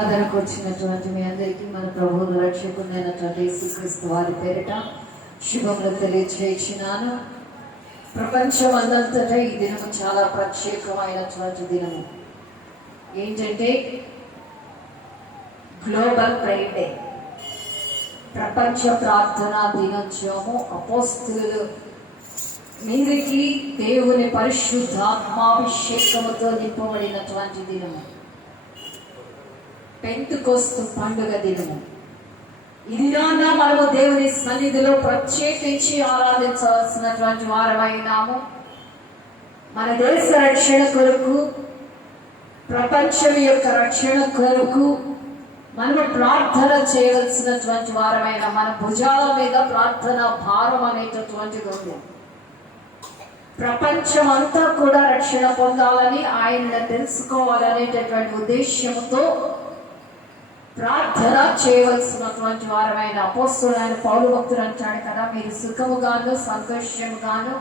ఆదరణకు వచ్చినటువంటి మీ అందరికీ మన ప్రభువును రక్షకుడైనటువంటి యేసుక్రీస్తు వారి పేరిట శుభములు తెలియజేయించినాను. ప్రపంచం అందంతటా ఈ దినము చాలా ప్రత్యేకమైనటువంటి దినము. ఏంటంటే గ్లోబల్ ప్రేయర్ డే, ప్రపంచ ప్రార్థనా దినోత్సవము. అపోస్తలులు మీదికి దేవుని పరిశుద్ధాత్మాభిషేకముతో నింపబడినటువంటి దినము, పెంతెకోస్తు పండుగ దినము. ఈ దినాన మనము దేవుని సన్నిధిలో ప్రత్యేకించి ఆరాధించవలసినటువంటి వారమైనాము. మన దేశ రక్షణ కొరకు, ప్రపంచం యొక్క రక్షణ కొరకు మనము ప్రార్థన చేయవలసినటువంటి వారమైన మన భుజాల మీద ప్రార్థన భారం అనేటటువంటిది ఉంది. ప్రపంచం అంతా కూడా రక్షణ పొందాలని, ఆయనను తెలుసుకోవాలనేటటువంటి ఉద్దేశంతో ప్రార్థన చేయవలసినటువంటి వారమైన అపోస్తలుడైన పౌలు భక్తుడు అంటాడు కదా, మీరు సుఖముగాను సంతోషముగాను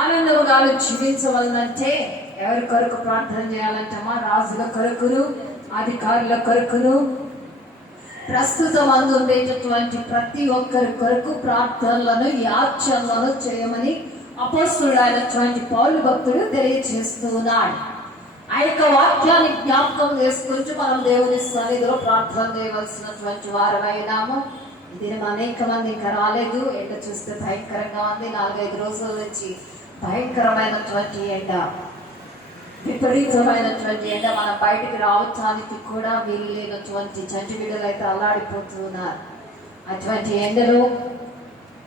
ఆనందముగాను జీవించవలనంటే ఎవరి కొరకు ప్రార్థన చేయాలంటమా? రాజుల కొరకును, అధికారుల కొరకును, ప్రస్తుతం అందుండేటటువంటి ప్రతి ఒక్కరి కొరకు ప్రార్థనలను, యాచనలను చేయమని అపోస్తలుడైనటువంటి పౌలు భక్తుడు తెలియజేస్తూ ఉన్నాడు. ఆ యొక్క వాక్యాన్ని జ్ఞాపకం చేసుకుంటూ మనం దేవుని సన్నిధిలో ప్రార్థన చేయవలసినటువంటి వారమైనాము. ఇది అనేక మంది ఇంకా రాలేదు. ఎండ చూస్తే భయంకరంగా ఉంది. 4-5 రోజుల నుంచి భయంకరమైనటువంటి ఎండ, విపరీతమైనటువంటి ఎండ. మనం బయటికి రావటానికి కూడా వీలు లేనటువంటి చంటి బిడ్డలు అయితే అల్లాడిపోతున్నారు. అటువంటి ఎండలో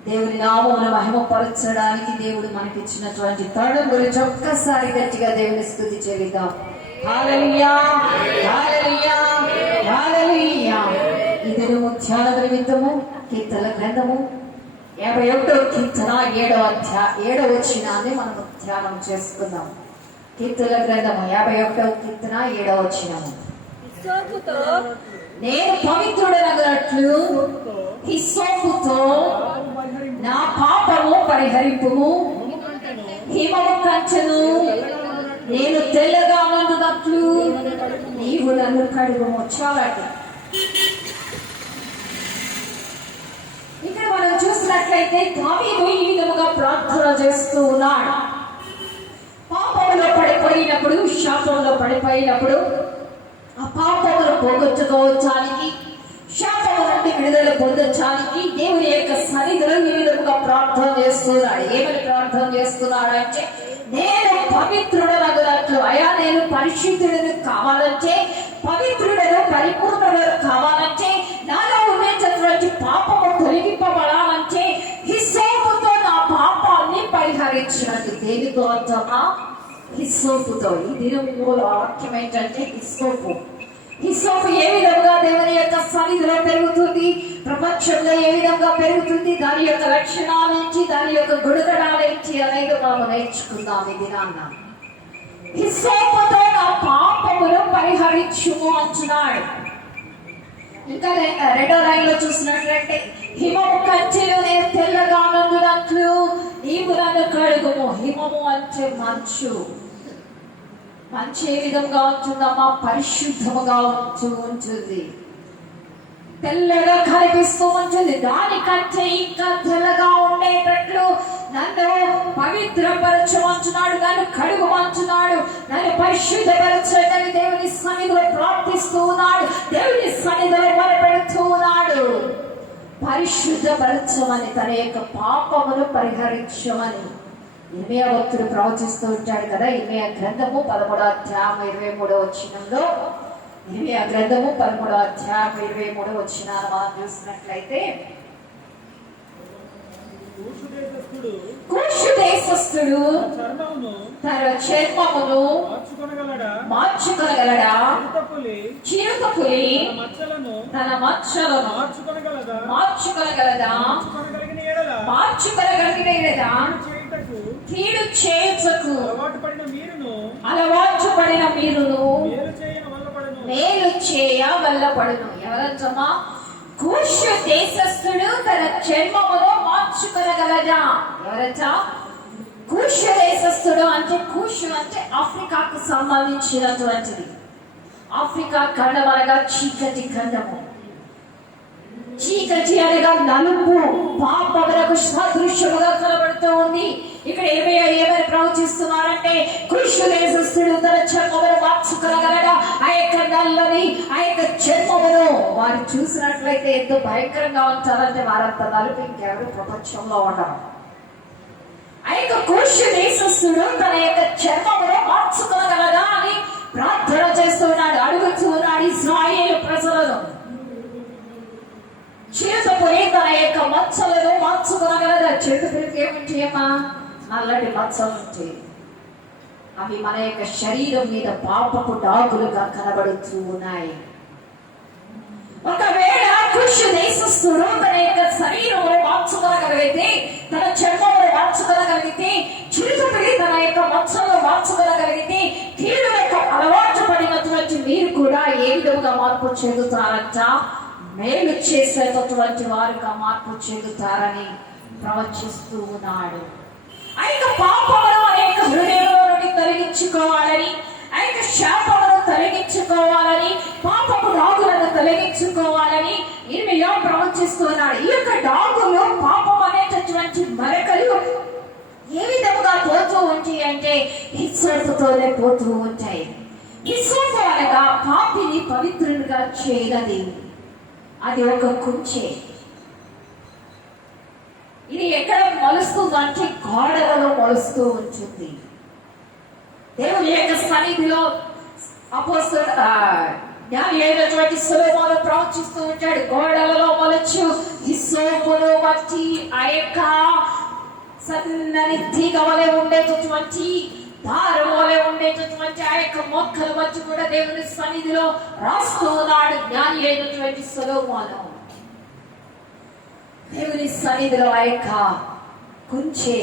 దేవుని నామమును మహిమపరచడానికి దేవుడు మనకి ఇచ్చినటువంటి తరుణం గురించి ఒక్కసారి గట్టిగా దేవుని స్తుతి చెల్లిద్దాం. హల్లెలూయా, హల్లెలూయా, హల్లెలూయా. ఈ దినము ధ్యాన నిమిత్తము కీర్తనల గ్రంథము 51వ కీర్తన 7వ వచనాన్ని మనం ధ్యానం చేసుకుందాం. కీర్తనల గ్రంథము 51వ కీర్తన 7వ వచనము. నేను పవిత్రుడనగునట్లు హిస్సోపుతో నా పాపము పరిహరింపుము, హిమము కంచెను నేను తెల్లగా ఉన్నట్లు నీవు నన్ను కడుగుము. చాలండి. ఇక్కడ మనం చూసినట్లయితే దావీదు ఈ విధముగా ప్రార్థన చేస్తూ ఉన్నాడు. పాపంలో పడిపోయినప్పుడు, శాపంలో పడిపోయినప్పుడు ఆ పాపమును పోగొట్టుకోవటానికి, శాపము నుండి విడుదల పొందటానికి దేవుని యొక్క సన్నిధిలో ఈ విధముగా ప్రార్థన చేస్తున్నాడు. ఏమని ప్రార్థన చేస్తున్నాడు అంటే, నేను పవిత్రుడనగునట్లు, అయా నేను పరిశుద్ధుడను కావాలంటే, పవిత్రుడను పరిపూర్ణుడు కావాలంటే, నాలో ఉండేటటువంటి పాపము తొలగింపబడాలంటే హిస్సోపుతో నా పాపాన్ని పరిహరించినట్టు. దేనితో అంటామా? హిస్సోపుతో. ఈ దినం మూల వాక్యం ఏంటంటే హిస్సోపు. హిస్సోపు ఏ విధంగా దేవుని యొక్క సన్నిధిలో పెరుగుతుంది, ప్రపంచంలో ఏ విధంగా పెరుగుతుంది, దాని యొక్క లక్షణాల నుంచి, దాని యొక్క గుణగణాల నుంచి అనేది మనం నేర్చుకుందాం ఈ దినాన్న. హిస్సోపుతో నా పాపమును పరిహరించుము అంటున్నాడు. ఇంకా 2వ లైన్లో చూసినట్లయితే, హిమము కంచెలు నేను తెల్లగా ఉన్నట్లు నీవు నన్ను కడుగుము. హిమము అంటే మంచు. మంచి ఏ విధంగా ఉంటుందమ్మా? పరిశుద్ధముగా ఉంటుంది, తెల్లగా కనిపిస్తూ ఉంటుంది. దానికంటే ఇంకా తెల్లగా ఉండేటట్లు నన్ను పవిత్రపరచమంటున్నాడు, నన్ను కడుగుమంటున్నాడు, నన్ను పరిశుద్ధపరచని దేవుని సన్నిధిలో ప్రార్థిస్తూ ఉన్నాడు, దేవుని సన్నిధిలో మొరపెడుతూ ఉన్నాడు. పరిశుద్ధపరచమని, తన యొక్క పాపమును పరిహరించమని ఇర్మీయా భక్తుడు ప్రవచిస్తూ ఉంటాడు కదా. ఇర్మీయా గ్రంథము 13వ అధ్యాయం 23వ వచనంలో, ఇర్మీయా గ్రంథము 13వ అధ్యాయం 23వ వచనాన్ని మనం చూసినట్లయితే, కూషు దేశస్థుడు తన చర్మమును మార్చుకొనగలడా? చిరుతపులి తన మచ్చలను మార్చుకొనగలదా? మార్చుకొనగలిగిన ఎడల కీడు చేయుటకు అలవాటు పడిన మీరును మేలు చేయ వల్లపడును. ఎవరంటమా? కూషు దేశస్థుడు తన చర్మమును మార్చుకొనగలదా? ఎవరంట? కూషు దేశస్థుడు అంటే, కూషు అంటే ఆఫ్రికాకు సంబంధించినటువంటిది. ఆఫ్రికా ఖండం అనగా చీకటి ఖండము. చీకటి అనగా నలుపు, పాపములకు సాదృశ్యముగా కనబడుతూ ఉంది. ఇక్కడ ఏమని ప్రవచిస్తున్నారంటే, కృషి దేశస్థుడు తన చర్మమును మార్చుకొనగలడా? ఆ యొక్క నల్లని ఆ యొక్క చర్మమును వారు చూసినట్లయితే ఎంతో భయంకరంగా ఉంటారంటే వారంత నలుపు ఇంకెవరు ప్రపంచంలో ఉండరు. ఆ యొక్క కృషి దేశస్థుడు తన యొక్క చర్మమును మార్చుకొనగలడా అని ప్రార్థన చేస్తున్నాడు, అడుగుతూ ఉన్నాడు ఇశ్రాయేలు ప్రజలను. చిరుతపురి తన యొక్క మచ్చలను మార్చుకోగలదా? చిరుతపురికి ఏముంటాయమ్మా? నల్లటి మచ్చలు ఉంటాయి. అవి మన యొక్క శరీరం మీద పాపపు డాగులుగా కనబడుతూ ఉన్నాయి. ఒకవేళ కృషి దేశస్థుడు తన యొక్క శరీరమును మార్చుకోగలిగితే, తన చర్మమును మార్చుకోగలిగితే, చిరుతపురి తన యొక్క మచ్చలను మార్చుకోగలిగితే, కీడులకు అలవాటు పడినటువంటి మీరు కూడా ఏ విధంగా మార్పు చెందుతారంట? మేలు చేసేటటువంటి వారుగా మార్పు చెందుతారని ప్రవచిస్తూ ఉన్నాడు. ఆ యొక్క పాపమును అనేక హృదయంలో నుండి తొలగించుకోవాలని, ఆ యొక్క శాపమును తొలగించుకోవాలని, పాపపు డాగులను తొలగించుకోవాలని ఇర్మియా ప్రవచిస్తున్నాడు. ఈ యొక్క డాగులు, పాపం అనేటటువంటి మరకలు ఏ విధముగా పోతూ ఉంటాయి అంటే హిస్సోపుతోనే పోతూ ఉంటాయి. హిస్సోపు అనగా పాపిని పవిత్రులుగా చేయగలి, అది ఒక కుంచె. ఇది ఎక్కడ మొలుస్తుందంటే గోడలలో మొలుస్తూ ఉంటుంది. దేవుని యొక్క సన్నిధిలో అపోస్తలుడు జ్ఞాని అయినటువంటి సొలొమోను ప్రవచిస్తూ ఉంటాడు, గోడలలో మొలచు హిస్సోపును బట్టి ఆ యొక్క సన్నని తీగ వలె ఉండేటటువంటి, దారం వలె ఉండేటటువంటి ఆ యొక్క మొక్కలు వచ్చి కూడా దేవుని సన్నిధిలో రాస్తూ ఉన్నాడు జ్ఞాని అయినటువంటి సొలొమోను. దేవుని సన్నిధిలో ఆ యొక్క కుంచె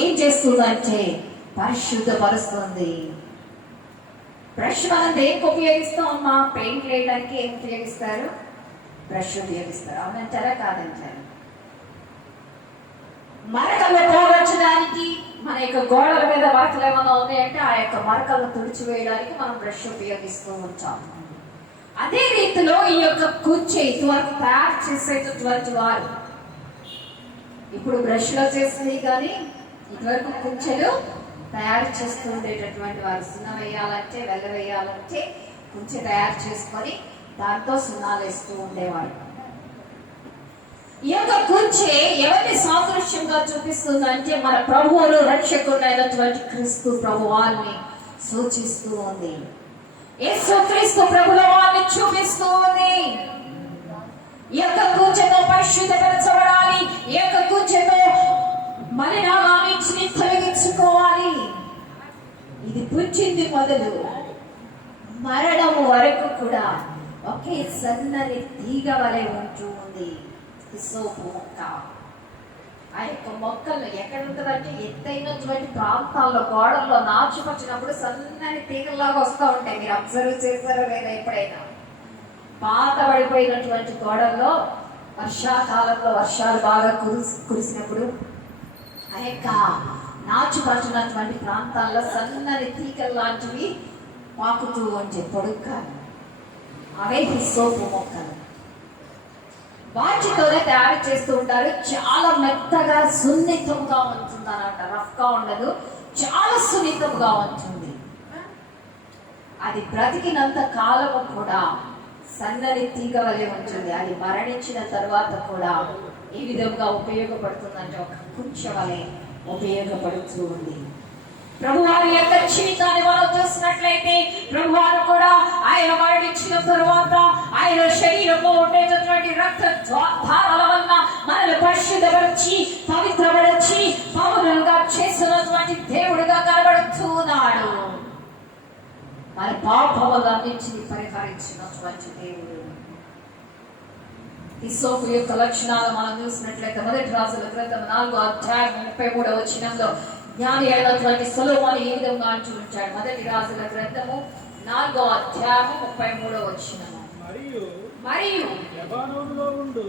ఏం చేస్తుందంటే పరిశుద్ధపరుస్తుంది. బ్రష్ మనం దేనికి ఉపయోగిస్తాం అమ్మా? పెయింట్ వేయడానికి ఏం ఉపయోగిస్తారు? బ్రష్ ఉపయోగిస్తారు. అవునంటారా కాదంటారా? మరకలు పోగొట్టడానికి, మన యొక్క గోడల మీద మరకలు ఏమైనా ఉన్నాయంటే ఆ యొక్క మరకలను తుడిచివేయడానికి మనం బ్రష్ ఉపయోగిస్తూ ఉంటాం. అదే రీతిలో ఈ యొక్క కుంచె ఇదివరకు తయారు చేసేటటువంటి వారు ఇప్పుడు బ్రష్ లో చేస్తుంది, కానీ ఇదివరకు కుంచెలు తయారు చేస్తూ ఉండేటటువంటి వారు. సున్నం వేయాలంటే, వెల్ల వేయాలంటే కుంచె తయారు చేసుకొని దాంతో సున్నాలు వేస్తూ ఉండేవారు. ఈ యొక్క కుంచె ఎవరిని సాదృశ్యంగా చూపిస్తుందంటే మన ప్రభువును రక్షకుడైనటువంటి క్రీస్తు ప్రభువాన్ని సూచిస్తూ ఉంది. యేసు క్రీస్తు ప్రభుల వారిని చూపిస్తూ ఉంది. ఈ యొక్క కుంచెతో పరిశుద్ధపరచబడాలి, ఈ యొక్క కుంచెతో మలినాన్ని తొలగించుకోవాలి. ఇది పుట్టింది మొదలు మరణము వరకు కూడా ఒకే సన్నని తీగ వలె ఉంటూ ఉంది హిస్సోపు మొక్క. ఆ యొక్క మొక్కలు ఎక్కడ ఉంటుందంటే ఎత్తైనటువంటి ప్రాంతాల్లో గోడల్లో నాచు పట్టినప్పుడు సన్నని తీగల్లాగా వస్తూ ఉంటాయి. మీరు అబ్జర్వ్ చేశారో లేదా ఎప్పుడైనా? పాత పడిపోయినటువంటి గోడల్లో వర్షాకాలంలో వర్షాలు బాగా కురిసినప్పుడు ఆ యొక్క నాచు పట్టినటువంటి ప్రాంతాల్లో సన్నని తీగలు లాంటివి పాకుతూ ఉంటే పొడుగ్గా, అవే హిస్సోపు మొక్కలు. వాటితోనే తయారు చేస్తూ ఉంటారు. చాలా మెత్తగా సున్నితంగా ఉంటుంది అన్నమాట, రఫ్ గా ఉండదు, చాలా సున్నితంగా ఉంటుంది. అది బ్రతికినంత కాలము కూడా సన్నని తీగ వలె ఉంటుంది. అది మరణించిన తర్వాత కూడా ఈ విధంగా ఉపయోగపడుతుందంటే ఒక కుంచె వలె ఉపయోగపడుతూ ఉంది. ప్రభువారి యొక్క జీవితాన్ని మనం చూసినట్లయితే ప్రభువారు కూడా ఆయన మరణించిన తరువాత ఆయన శరీరంలో ఉండేటటువంటి రక్త ధారల వలన మనల్ని పరిశుద్ధపరిచి పవిత్రపరిచి పౌరులుగా చేసినటువంటి దేవుడిగా కనబడుతూ ఉన్నాడు. మన పాపములన్నింటినీ పరిహరించినటువంటి దేవుడు. హిస్సోపు యొక్క లక్షణాలు మనం చూసినట్లయితే మొదటి రాజుల గ్రంథం 4వ అధ్యాయం 33వ వచనంలో జ్ఞాని అయినటువంటి సొలొమోను ఈ విధంగా అంటూ ఉంటాడు. మొదటి రాజుల గ్రంథము 4వ అధ్యాయం 33వ వచనము, మరియు లెబానోనులో ఉండు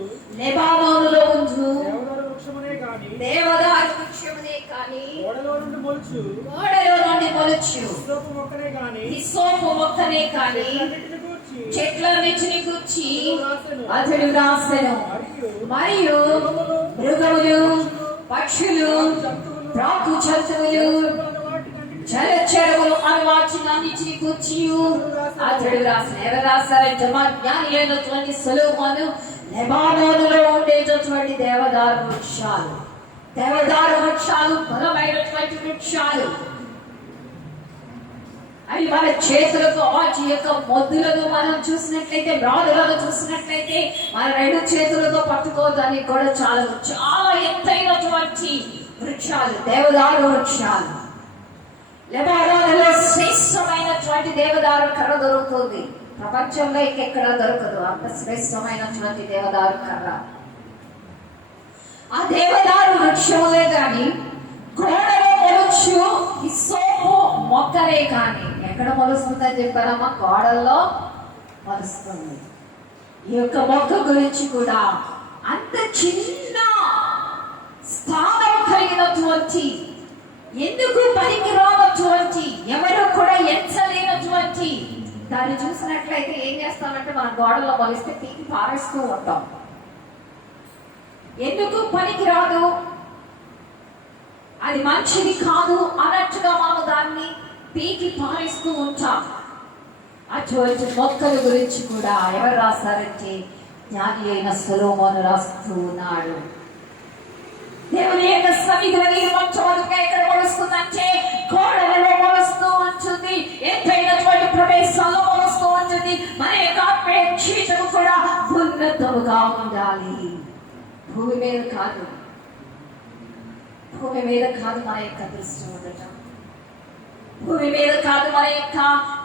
దేవదారు వృక్షమునే కాని గోడలో నుండి మొలుచు హిస్సోపు మొక్కనే కాని చెట్లన్నిటిని గూర్చి అతడు రాసెను. మరియు మృగములు, పక్షులు, ప్రాకు జంతువులు, జలచరములు అని వాటినన్నిటిని గూర్చి అతడు రాసిన. ఎవరు రాశారంటే మా జ్ఞాని అయినటువంటి సొలొమోను లెబానోనులో ఉండేటటువంటి దేవదారు వృక్షాలు, బలమైనటువంటి వృక్షాలు అవి మన చేతులకు వాటి యొక్క మొద్దులను మనం చూసినట్లయితే, రాళ్ళను చూసినట్లయితే మన రెండు చేతులతో పట్టుకోవడానికి కూడా చాలా ఎత్తైనటువంటి వృక్షాలు, దేవదారు వృక్షాలు. లెబానోనులో శ్రేష్టమైనటువంటి దేవదారు కర్ర దొరుకుతుంది. ప్రపంచంలో ఇంకెక్కడ దొరకదు అంత శ్రేష్టమైనటువంటి దేవదారు కర్ర. ఆ దేవదారు వృక్షములే గాని గోడలో మొలచు హిస్సోపు మొక్కలే కానీ ఎక్కడ మొలుస్తుందని చెప్పారమ్మా? గోడల్లో మొలుస్తుంది. ఈ యొక్క మొక్క గురించి కూడా అంత చిన్న స్థానం కలిగినటువంటి, ఎందుకు పనికి రానటువంటి, ఎవరు కూడా ఎంచలేనటువంటి దాన్ని చూసినట్లయితే ఏం చేస్తామంటే మన గోడల్లో మొలిస్తే పీకి పారేస్తూ ఉంటాం. ఎందుకు పనికి రాదు, అది మంచిది కాదు అన్నట్టుగా మనం దాన్ని పీకి పారేస్తూ ఉంటాం. అటువంటి మొక్కల గురించి కూడా ఎవరు రాస్తారంటే జ్ఞాని అయిన సొలొమోను రాస్తూ ఉన్నాడు. దేవుని యొక్క సన్నిధిలో నీరు మంచముగా ఎక్కడ మొలుస్తుందంటే గోడలలో మొలుస్తూ ఉంటుంది, ఎత్తైనటువంటి ప్రదేశాల్లో మొలుస్తూ ఉంటుంది. మన యొక్క ఆత్మీయ జీవితం కూడా ఉన్నతముగా ఉండాలి. భూమి మీద కాదు మన యొక్క దృష్టి ఉండటం, భూమి మీద కాదు మన యొక్క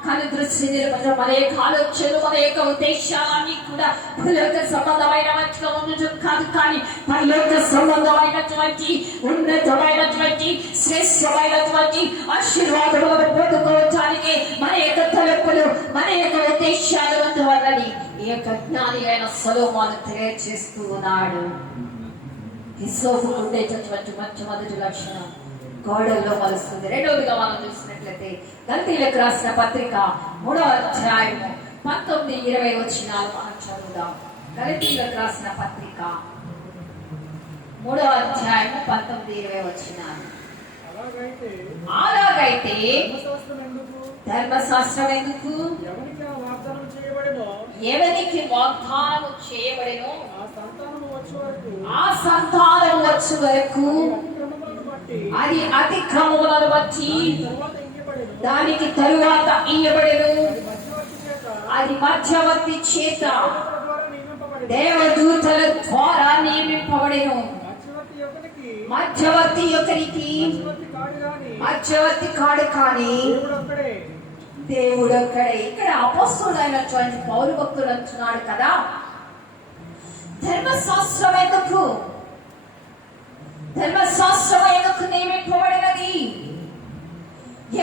కను దృష్టి నిలబడటం, మన యొక్క ఆలోచనలు, మన యొక్క ఉద్దేశాలన్నీ కూడా భూలోక సంబంధమైన మంచిగా ఉండటం కాదు, కానీ పరలోక సంబంధమైనటువంటి ఉన్నతమైనటువంటి శ్రేష్టమైనటువంటి ఆశీర్వాదములను పొందుకోవటానికి మన యొక్క తలపులు, మన యొక్క ఉద్దేశాలు ఉండవాలని ఈ యొక్క జ్ఞాని అయిన సొలొమోను తెలియజేస్తూ ఉన్నాడు. హిస్సోపు ఉండేటటువంటి మొదటి లక్షణం గోడల్లో మలుస్తుంది. రెండవదిగా మనం చూసినట్లయితే గలతీయులకు రాసిన పత్రిక 3వ అధ్యాయము 19-20 వచనాలు మనం చదువుదాం. గలతీయులకు రాసిన పత్రిక 3వ అధ్యాయము 19-20 వచనాలు. అలాగైతే ధర్మశాస్త్రం ఎందుకు? ఎవరికి వాగ్దానము చేయబడెనో ఆ సంతానము వచ్చు వరకు అది అతిక్రమములను బట్టి దానికి తరువాత ఇయ్యబడెను. అది మధ్యవర్తి చేత దేవదూతల ద్వారా నియమింపబడెను. మధ్యవర్తి ఒకరికి మధ్యవర్తి కాడు కానీ దేవుడు ఒక్కడే. ఇక్కడ అపోస్తలుడైనటువంటి పౌలు భక్తుడు అంటున్నాడు కదా, ధర్మశాస్త్రం ఎందుకు నియమింపబడినది?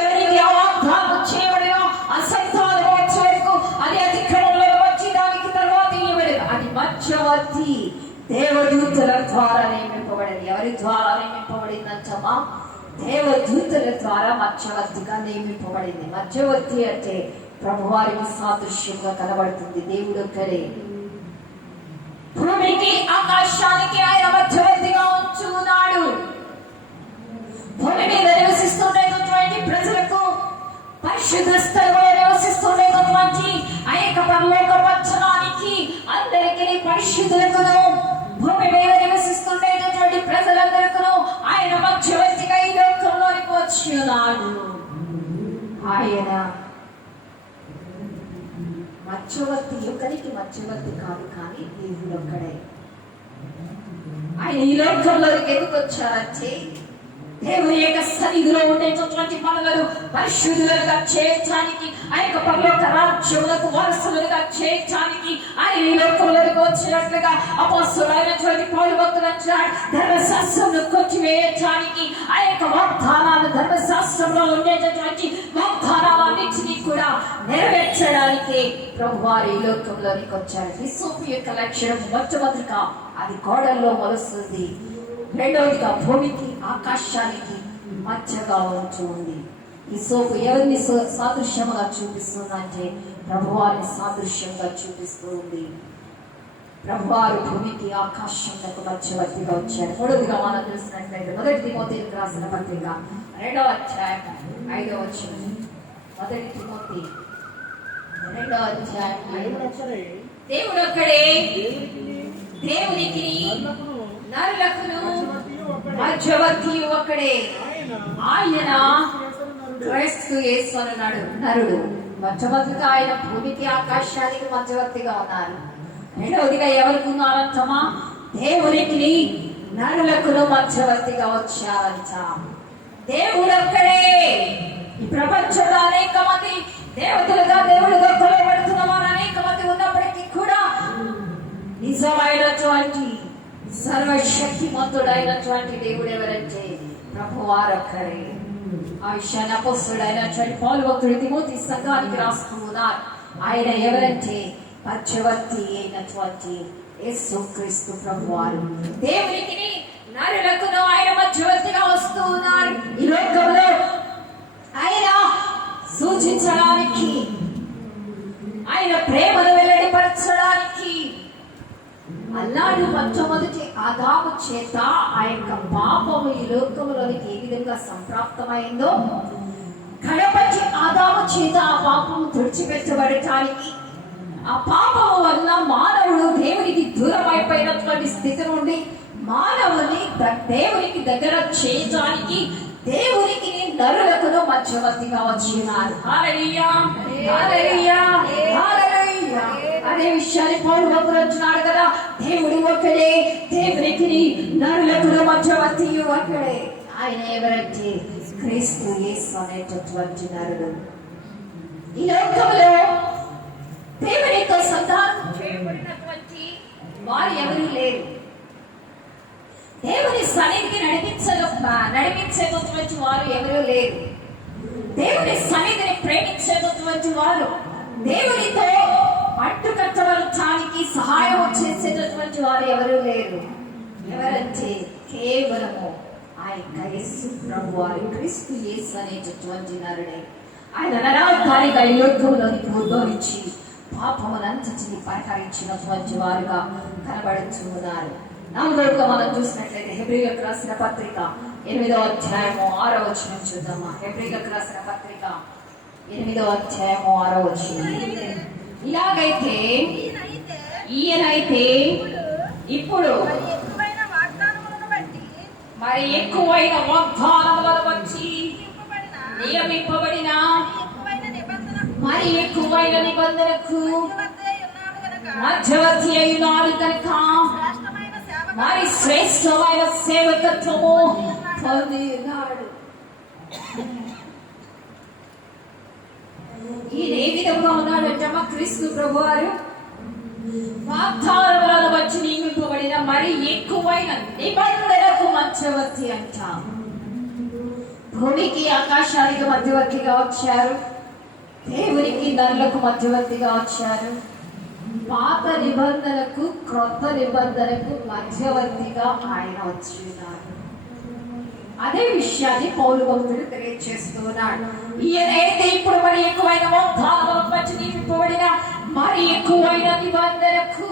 ఎవరికి వాగ్దానం చేయబడినో ఆ సంతానం వచ్చే వరకు అది అతిక్రమంలో వచ్చి దానికి తర్వాత ఇవ్వబడేది. అది మధ్యవర్తి దేవదూతల ద్వారా నియమింపబడింది. ఎవరి ద్వారా నియమింపబడిందంటమ్మా? దేవదూతల ద్వారా మధ్యవర్తిగా నియమింపబడింది. మధ్యవర్తి అంటే ప్రభువారికి సాదృశ్యంగా కనబడుతుంది. దేవుడు ఒక్కడే. భూమికి ఆకాశానికి ఆయన మధ్యవర్తిగా ఉంచున్నాడు. భూమి మీద నివసిస్తున్నటువంటి ప్రజలకు, పరిశుద్ధ స్థలంలో నివసిస్తున్నటువంటి ఆ యొక్క పరలోక పట్టణానికి అందరికీ పరిశుద్ధులకును, భూమి మీద నివసిస్తున్నటువంటి ప్రజలందరికీ ఆయన మధ్యవర్తిగా ఈ లోకంలోనికి వచ్చి ఉన్నాడు. ఆయన మధ్యవర్తి, ఒకరికి మధ్యవర్తి కాదు కానీ దేవుడు ఒక్కడే. ఆయన ఈ లోకంలోకి ఎందుకు వచ్చారంటే దేవుని యొక్క సన్నిధిలో ఉండేటటువంటి మనలను పరిశుద్ధులుగా చేయటానికి, ఆ యొక్క పరలోక రాజ్యములకు వారసులుగా చేయటానికి ఆయన ఈ లోకంలోకి వచ్చినట్లుగా అపోస్తలుడైనటువంటి పౌలు భక్తుడు అంటున్నాడు. ధర్మశాస్త్రంను కొట్టివేయటానికి, ఆ యొక్క వాగ్దానాలు, ధర్మశాస్త్రంలో ఉండేటటువంటి వాగ్దానాలన్నింటినీ కూడా నెరవేర్చడానికి ప్రభువారు ఈ లోకంలోనికి వచ్చారు. హిస్సోపు యొక్క లక్షణం మొట్టమొదటిగా అది గోడల్లో మొలుస్తుంది. రెండవదిగా భూమికి ఆకాశానికి మధ్యగా ఉంటూ ఉంది. ఈ సోపు ఎవరిని సాదృశ్యముగా చూపిస్తుందంటే ప్రభువారిని సాదృశ్యంగా చూపిస్తూ ఉంది. ప్రభువారు భూమికి ఆకాశంకు మధ్యవర్తిగా వచ్చారు. మూడవదిగా మనం చూసినట్లయితే 1 తిమోతికి రాసిన పత్రిక 2వ అధ్యాయం 5వ వచనం. 1 తిమోతి 2వ అధ్యాయం 5వ వచనం. దేవుడు ఒక్కడే, దేవునికి నరులకును మధ్యవర్తి ఒక్కడే, ఆయన క్రీస్తు యేసు అను నరుడు. మధ్యవర్తిగా ఆయన భూమికి ఆకాశానికి మధ్యవర్తిగా ఉన్నారు. రెండవదిగా ఎవరికి ఉన్నారంటమా? దేవునికి నరులకును మధ్యవర్తిగా వచ్చారంట. దేవుడు ఒక్కడే. ఈ ప్రపంచంలో అనేక మంది దేవతలుగా దేవుడుగా కొలబడుతున్న వారు అనేక మంది ఉన్నప్పటికీ కూడా నిజమైనటువంటి సర్వశక్తిమంతుడైనటువంటి దేవుడు ఎవరంటే ప్రభువారొక్కడే. ఆ విషయాన్ని అపోస్తలుడైనటువంటి పౌలు భక్తుడు తిమోతి సంఘానికి రాస్తూ ఉన్నారు. ఆయన ఎవరంటే మధ్యవర్తి అయినటువంటి యేసుక్రీస్తు ప్రభువారు. దేవునికి నరులకును ఆయన మధ్యవర్తిగా వస్తూ ఉన్నారు. ఈ లోకంలో ఆయన సూచించడానికి, ఆయన ప్రేమను వెల్లడిపరచడానికి అల్లాడు మొట్టమొదటి ఆదాము చేత ఆ యొక్క పాపము ఈ లోకంలోనికి ఏ విధంగా సంప్రాప్తమైందో, కడపటి ఆదాము చేత ఆ పాపము తుడిచిపెట్టబడటానికి, ఆ పాపము వల్ల మానవుడు దేవునికి దూరం అయిపోయినటువంటి స్థితి నుండి మానవుని దేవునికి దగ్గర చేయడానికి దేవునికి నరులకును మధ్యవర్తిగా వచ్చినారు. హల్లెలూయా, హల్లెలూయా, హల్లెలూయా. అదే విషయాన్ని పౌలు భక్తుడు అంటున్నాడు కదా, దేవుడు ఒక్కడే, దేవునికి నరులకును మధ్యవర్తి ఒక్కడే. ఆయన ఎవరంటే క్రీస్తు యేసు అనేటటువంటి నరుడు. ఈ లోకంలో దేవునితో సంతానం చేయబడినటువంటి వారు ఎవరు లేరు. దేవుని సన్నిధికి నడిపించేటటువంటి వారు ఎవరూ లేరు. దేవుని సన్నిధిని ప్రేమించేటటువంటి వారు, దేవునితో అడ్డుకట్టబడటానికి సహాయం చేసేటటువంటి వారు ఎవరూ లేరు. ఎవరంటే కేవలము ఆ యొక్క యేసు ప్రభువారు, క్రీస్తు యేసు అనేటటువంటి నరుడే. ఆయన నరాధారిగా ఈ లోకంలోనికి ఉద్భవించి పాపమునంతటిని పరిహరించినటువంటి వారుగా కనబడుతూ ఉన్నారు. నాలుగోగా మనం చూసినట్లయితే హెబ్రీయులకు రాసిన పత్రిక 8వ అధ్యాయము 6వ వచనం చూద్దామా. హెబ్రీయులకు రాసిన పత్రిక 8వ అధ్యాయము 6వ వచనం. ఇలాగైతే ఈయనైతే ఇప్పుడు మరి ఎక్కువైన వాగ్దానములను బట్టి నియమింపబడిన మరి ఎక్కువైన నిబంధనకు మధ్యవర్తి అయినాడు కనుక మరి శ్రేష్టమైన సేవకత్వము పొంది ఉన్నాడు. ఈయన ఏ విధంగా ఉన్నాడంటే మా క్రీస్తు ప్రభువారు వాగ్దానములను బట్టి నియమింపబడిన మరి ఎక్కువైన నిబంధనలకు మధ్యవర్తి అంట. భూమికి ఆకాశానికి మధ్యవర్తిగా వచ్చారు, దేవునికి నరులకు మధ్యవర్తిగా వచ్చారు, పాత నిబంధనకు క్రొత్త నిబంధనకు మధ్యవర్తిగా ఆయన వచ్చి ఉన్నారు. అదే విషయాన్ని పౌలు భక్తుడు తెలియజేస్తున్నాడు. ఈయనైతే ఇప్పుడు మరి ఎక్కువైన వాగ్దానములను బట్టి నియమింపబడిన మరి ఎక్కువైన నిబంధనకు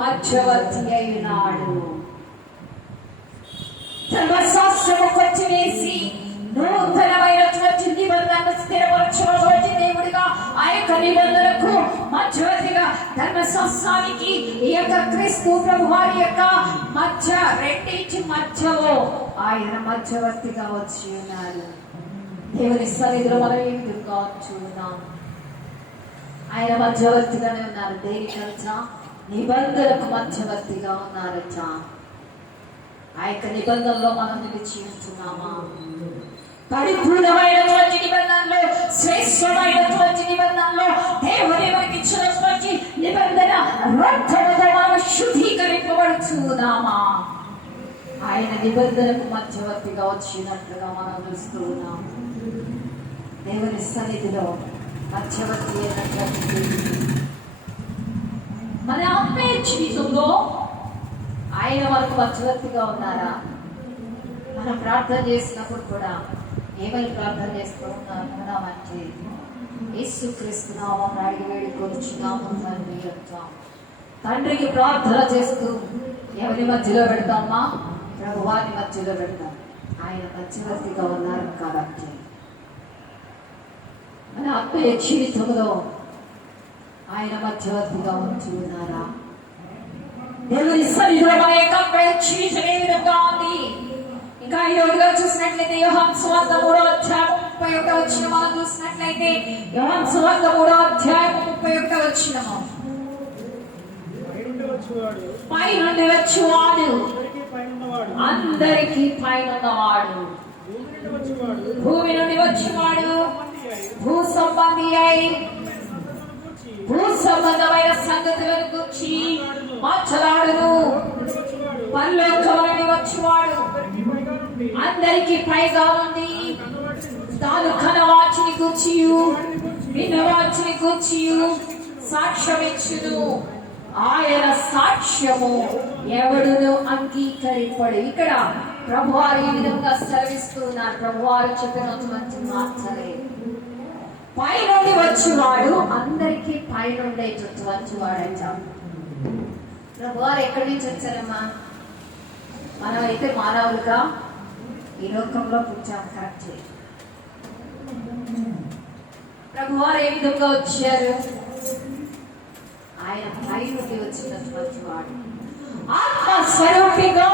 మధ్యవర్తి అయినాడు. ధర్మశాస్త్రము కొట్టివేసి నూతనమైనటువంటి నిబంధనను స్థిరపరచినటువంటి దేవుడిగా ఆ యొక్క నిబంధనకు మధ్యవర్తిగా ధర్మశాస్త్రానికి ఈ యొక్క క్రీస్తు ప్రభువారి యొక్క మధ్య రెండింటి మధ్యలో ఆయన మధ్యవర్తిగా వచ్చి ఉన్నారు. దేవుని సన్నిధిలో మనం ఏ విధంగా చూస్తున్నాం? ఆయన మధ్యవర్తిగానే ఉన్నారు. దేనికంట? నిబంధనకు మధ్యవర్తిగా ఉన్నారట. ఆ యొక్క నిబంధనలో మనం నిలిచి ఉంటున్నామా? పరిపూర్ణమైనటువంటి నిబంధనలో, శ్రేష్టమైనటువంటి నిబంధనలో, దేవుని మనకి ఇచ్చినటువంటి నిబంధన రక్తముతో మనం శుద్ధీకరింపబడుతున్నామా? ఆయన నిబంధనకు మధ్యవర్తిగా వచ్చినట్లుగా మనం చూస్తూ ఉన్నాం. దేవుని సన్నిధిలో మధ్యవర్తి అయినటువంటి మన ఆత్మీయ జీవితంలో ఆయన మనకు మధ్యవర్తిగా ఉన్నారా? మనం ప్రార్థన చేసినప్పుడు కూడా ఏమని ప్రార్థన చేస్తూ ఉన్నామంటే యేసుక్రీస్తు నామమున అడిగి వేడుకొనుచున్నాము తండ్రి యొక్క. తండ్రికి ప్రార్థన చేస్తూ ఎవరి మధ్యలో పెడతామా? ప్రభువాని మధ్యలో పెడతాం. ఆయన మధ్యవర్తిగా ఉన్నారు కాబట్టి మన ఆత్మీయ జీవితంలో ఆయన మధ్యవర్తిగా ఉంచి ఉన్నారా? దేవుని సన్నిధిలో మన యొక్క జీవితం ఏ విధంగా ఉంది? ఇంకా ఈ రోజుగా చూసినట్లయితే యోహాను సువార్త 3వ అధ్యాయం 31వ వచనం మనం చూసినట్లయితే యోహాను సువార్త 3వ అధ్యాయం 31వ వచనం, పై నుండి వచ్చువాడు అందరికీ పైనున్నవాడు, భూమి నుండి వచ్చేవాడు, భూ సంబంధి అయి భూ సంబంధమైన సంగతులను గురించి మాట్లాడును. పరలోకము నుండి వచ్చేవాడు అందరికీ పైగా ఉంది. తాను కనవాచిని కూర్చియు వినవాచిని కూర్చియు సాక్ష్యమిచ్చును. ఆయన సాక్ష్యము ఎవడును అంగీకరింపడు. ఇక్కడ ప్రభువారు ఈ విధంగా సెలవిస్తూ ఉన్నారు. ప్రభువారు చెప్పినటువంటి మాటలే, పై నుండి వచ్చేవాడు అందరికీ పై నుండేటటువంటి వాడంట. ప్రభువారు ఎక్కడి నుంచి వచ్చారమ్మా? మనం అయితే మానవులుగా ఈ లోకంలో పుట్టాం, కరెక్టే. ప్రభువారు ఏ విధంగా వచ్చారు? ఆయన పై నుండి వచ్చినటువంటి వాడు, ఆత్మస్వరూపిగా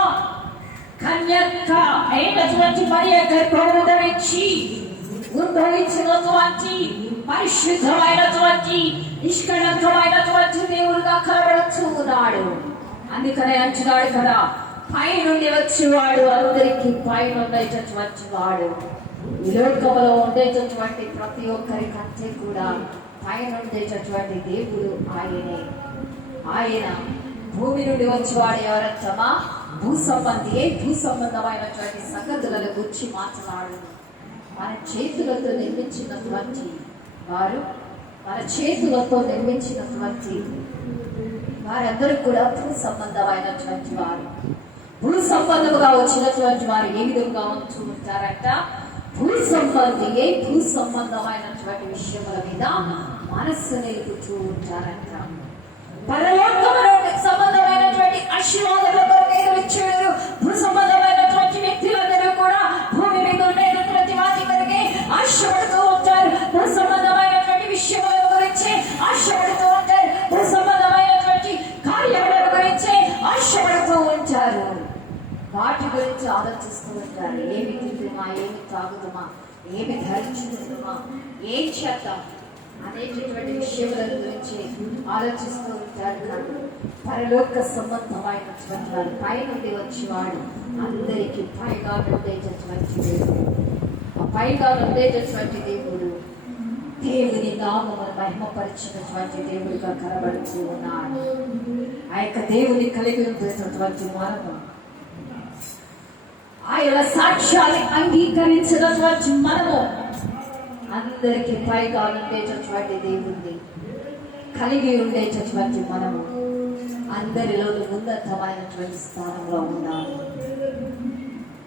కన్యక అయినటువంటి మరియ గర్భమును ధరించి ఉద్భవించినటువంటి పరిశుద్ధమైనటువంటి నిష్కళంకమైనటువంటి దేవుడుగా కనబడుతూ ఉన్నాడు. అందుకనే అంటున్నాడు కదా, పై నుండి వచ్చేవాడు అందరికీ పై ఉండేటటువంటి వాడు. ఈ లోకంలో ఉండేటటువంటి ప్రతి ఒక్కరి కంటే కూడా పైన ఉండేటటువంటి దేవుడు ఆయనే. ఆయన భూమి నుండి వచ్చేవాడు ఎవరంటమా? భూ సంబంధి. భూ సంబంధమైనటువంటి సంగతులను గురించి మాట్లాడు. మన చేతులతో నిర్మించినటువంటి వారు, మన చేతులతో నిర్మించినటువంటి వారందరూ కూడా భూ సంబంధమైనటువంటి వారు. భూ సంబంధముగా వచ్చినటువంటి వారు ఏ విధంగా ఉంటూ ఉంటారంట? భూ సంబంధి భూ సంబంధమైనటువంటి విషయముల మీద మనస్సు నిలుపుతూ ఉంటారంట. పరలోకమునకు సంబంధమైనటువంటి ఆశీర్వాదాలతో ఎదురిచ్చారు. భూ సంబంధమైనటువంటి వ్యక్తులందరూ కూడా భూమి మీద ఉండేటటువంటి వాటి కొరకే ఆశపడుతూ ఉంటారు. భూ సంబంధమైనటువంటి విషయముల గురించి ఆశపడుతూ ఉంటారు. భూ సంబంధమైనటువంటి కార్యముల గురించి ఆశపడుతూ ఉంటారు. వాటి గురించి ఆలోచిస్తూ ఉంటారు. ఏమి తింటుమా, ఏమి తాగుతామా, ఏమి ధరించుకుంటుమా, ఏం చేద్దాం అనేటటువంటి విషయముల గురించి ఆలోచిస్తూ ఉంటారు. కానీ పరలోక సంబంధమైనటువంటి వాడు, పై నుండి వచ్చేవాడు అందరికీ పైగా ఉండేటటువంటి దేవుడు. ఆ పైగా ఉండేటటువంటి దేవుడు దేవుని నామమును మహిమపరిచినటువంటి దేవుడిగా కనబడుతూ ఉన్నాడు. ఆ యొక్క దేవుని కలిగి ఉండేటటువంటి మనము, ఆయన సాక్ష్యాన్ని అంగీకరించినటువంటి మనము, అందరికీ పైగా ఉండేటటువంటి దేవుణ్ణి కలిగి ఉండేటటువంటి మనము అందరిలో ఉన్నతమైనటువంటి స్థానంలో ఉండాలి.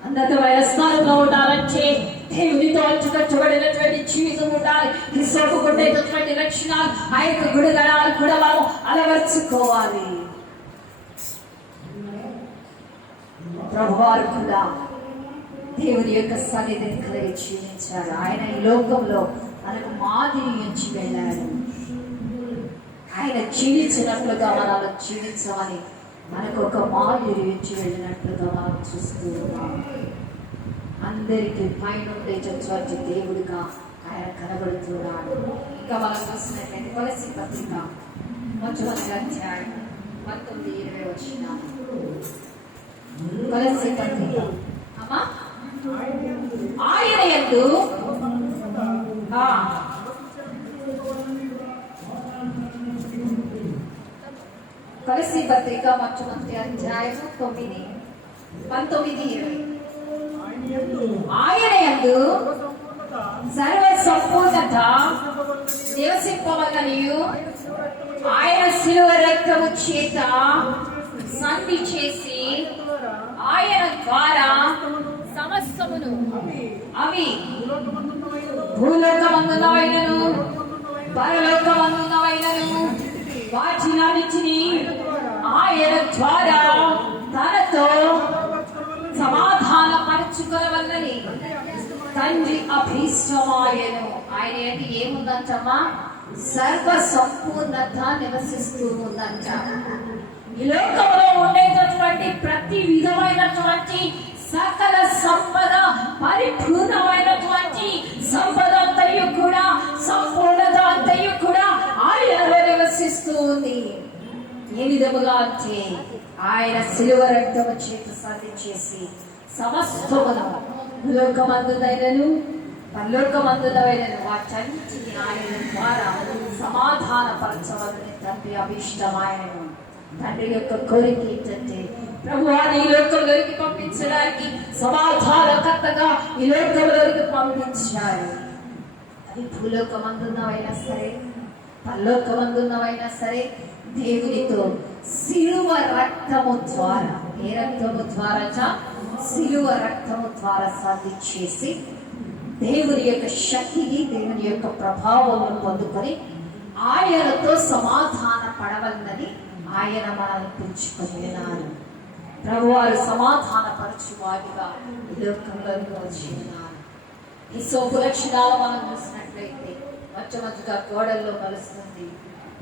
ఉన్నతమైన స్థానంలో ఉండాలంటే దేవునితో అంచుకట్టబడినటువంటి జీవితం ఉండాలి. హిస్సోపు ఉండేటటువంటి లక్షణాలు, ఆ యొక్క గుణగణాలు కూడా మనం అలవర్చుకోవాలి. ప్రభువారు కూడా దేవుని యొక్క సన్నిధిని కలిగి జీవించాడు. ఆయన ఈ లోకంలో మనకు మాదిరి నుంచి వెళ్ళాడు. ఆయన జీవించినట్లుగా మనం జీవించాలని మనకు ఒక మాదిరి నుంచి వెళ్ళినట్లుగా మనం చూస్తూ ఉన్నాం. అందరికీ పైన ఉండేటటువంటి దేవుడిగా ఆయన కనబడుతున్నాడు. ఇంకా మనం చూసినట్లయితే కొలస్సీ పత్రిక 1వ అధ్యాయం 19-20 వచనాలు. కొలస్సీ పత్రిక అమ్మా, ఆయన యందు కొలస్సీ పత్రిక 1వ అధ్యాయం 9-19-20. ఆయన యందు సర్వ సంపూర్ణత నివసింపవలనియు ఆయన శిలువ రక్తము చేత సంధి చేసి ఆయన ద్వారా సమస్తమును అవి భూలోకమందునైనను పరలోకమందున్నవైనను వాటినన్నిటిని ఆయన ద్వారా తనతో సమాధానపరచుకొనవలెనని తండ్రి అభీష్టమాయెను. ఆయన ఏంటి ఏముందంటమ్మా? సర్వ సంపూర్ణత నివసిస్తూ ఉందంట. ఈ లోకంలో ఉండేటటువంటి ప్రతి విధమైనటువంటి సకల సంపద, పరిపూర్ణమైనటువంటి సంపద అంతయు కూడా, సంపూర్ణత అంతయు కూడా ఆయనలో నివసిస్తూ ఉంది. ఏ విధముగా అంటే ఆయన శిలువ రక్తము చేత సాధించేసి సమస్తమును లోకమందునైనను పరలోకమందునైనను వాటన్నిటిని ఆయన ద్వారా సమాధానపరచవలని తండ్రి అభీష్టమాయను. తండ్రి యొక్క కోరిక ఏంటంటే ప్రభువాన్ని ఈ లోకంలోకి పంపించడానికి, సమాధానకర్తగా ఈ లోకంలోకి పంపించారు. అది భూలోకమందున్నవైనా సరే పరలోకమందున్నవైనా సరే దేవునితో శిలువ రక్తము ద్వారా, ఏ రక్తము ద్వారా? శిలువ రక్తము ద్వారా సాధించేసి దేవుని యొక్క శక్తిని, దేవుని యొక్క ప్రభావం పొందుకొని ఆయనతో సమాధాన పడవలనని ఆయన మనల్ని పిలుచుకొని ఉన్నారు. ప్రభువారు సమాధాన పరచువాడిగా ఈ లోకంలోకి వచ్చి ఉన్నారు. ఈ సోపు లక్షణాలు మనం చూసినట్లయితే మొట్టమొదటిగా గోడల్లో కలుస్తుంది,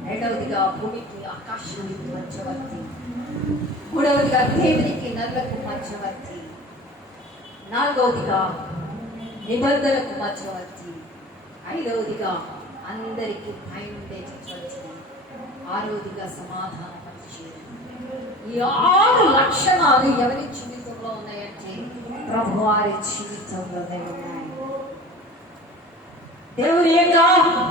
రెండవదిగా భూమికి ఆకాశానికి మధ్యవర్తి, మూడవదిగా దేవునికి నరులకు మధ్యవర్తి, నాలుగవదిగా నిబంధనలకు మధ్యవర్తి, ఐదవదిగా అందరికీ భయం ఉండేటటువంటి, ఆరవదిగా సమాధాన పరిచయం. ఈ 6 లక్షణాలు ఎవరి జీవితంలో ఉన్నాయంటే ప్రభువారి జీవితంలోనే ఉన్నాయి. దేవుని యొక్క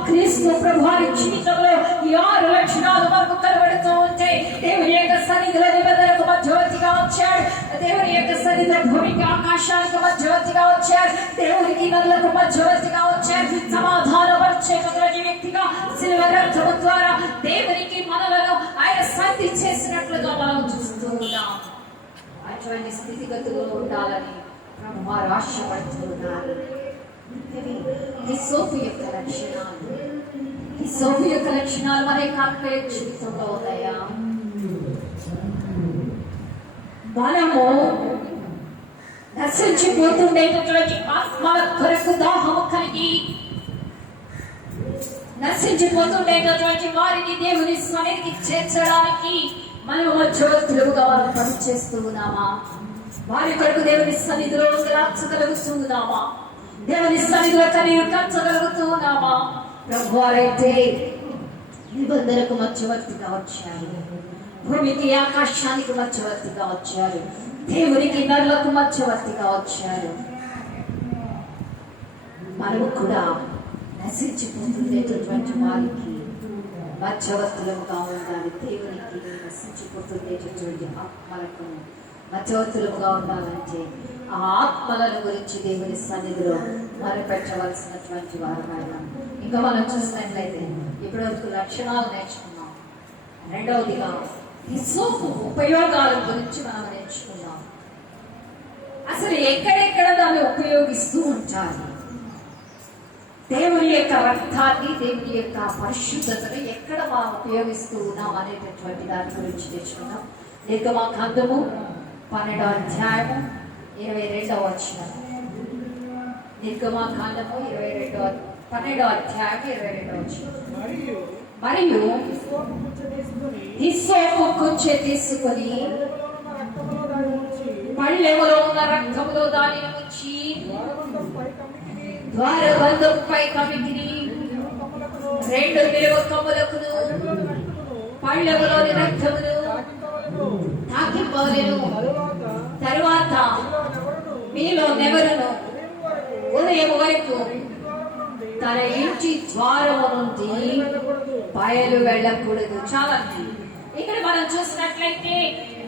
క్రీస్తు ప్రభువారి జీవితంలో ఈ 6 లక్షణాలు మనకు కనబడుతూ ఉంటే దేవుని యొక్క సన్నిధిలో నిబంధనకు మధ్యవర్తిగా వచ్చాడు, దేవుని యొక్క సన్నిధిలో భూమికి ఆకాశానికి మధ్యవర్తిగా వచ్చాడు, దేవునికి నదులకు మధ్యవర్తిగా వచ్చాడు, సమాధానపరిచేటువంటి వ్యక్తిగా శిలువ రక్తము ద్వారా దేవునికి మనలను ఆయన శాంతి చేసినట్లుగా మనం చూస్తూ ఉన్నాం. అటువంటి స్థితిగతులు ఉండాలని ప్రభువారు ఆశపడుతూ ఉన్నారు. హిస్సోపు యొక్క లక్షణాలు, హిస్సోపు యొక్క లక్షణాలు మన యొక్క జీవితంలో ఉన్నాయా? మనము నశించిపోతుండేటటువంటి ఆత్మల కొరకు దాహము కలిగి, నశించిపోతుండేటటువంటి వారిని దేవుని సన్నిధికి చేర్చడానికి మనము మధ్యవర్తులుగా మనం పనిచేస్తూ ఉన్నామా? వారి కొరకు దేవుని సన్నిధిలో రాచగలుగుతూ ఉన్నామా? దేవుని సన్నిధిలో కనీరు కచ్చగలుగుతూ ఉన్నామా? ప్రభువారైతే నిబంధనకు మధ్యవర్తిగా వచ్చారు, భూమికి ఆకాశానికి మధ్యవర్తిగా వచ్చారు, దేవునికి నరులకు మధ్యవర్తిగా వచ్చారు. మనము కూడా నశించిపోతుండేటటువంటి వారికి మధ్యవర్తులుగా ఉండాలి. దేవునికి నశించిపోతుండేటటువంటి ఆత్మలకు మధ్యవర్తులుగా ఉండాలంటే ఆ ఆత్మలను గురించి దేవుని సన్నిధిలో మొరపెట్టవలసినటువంటి వారు. ఇంకా మనం చూసినట్లయితే ఇప్పటి వరకు లక్షణాలు నేర్చుకున్నాం. రెండవదిగా హిస్సోపు ఉపయోగాల గురించి మనం నేర్చుకున్నాం. అసలు ఎక్కడెక్కడ దాన్ని ఉపయోగిస్తూ ఉంటారు, దేవుని యొక్క రక్తాన్ని, దేవుని యొక్క పరిశుద్ధతను ఎక్కడ మనం ఉపయోగిస్తూ ఉన్నాం అనేటటువంటి దాని గురించి నేర్చుకున్నాం. నిర్గమకాండము 12వ అధ్యాయము 22వ వచనం. నిర్గమకాండము 12వ అధ్యాయం 22వ వచనం. మరియు హిస్సోపు కొంచెం తీసుకొని పళ్ళెములో ఉన్న రక్తములో దానిని ఉంచి ద్వారబంధంపై కమికిని 2 నిలువ కొమ్ములకును పళ్ళెములోని రక్తమును తాకిపోలెను. తరువాత మీలో నెవరును ఉదయం వరకు తన ఇంటి ద్వారము నుండి బయలు వెళ్ళకూడదు. చాలా ఇక్కడ మనం చూసినట్లయితే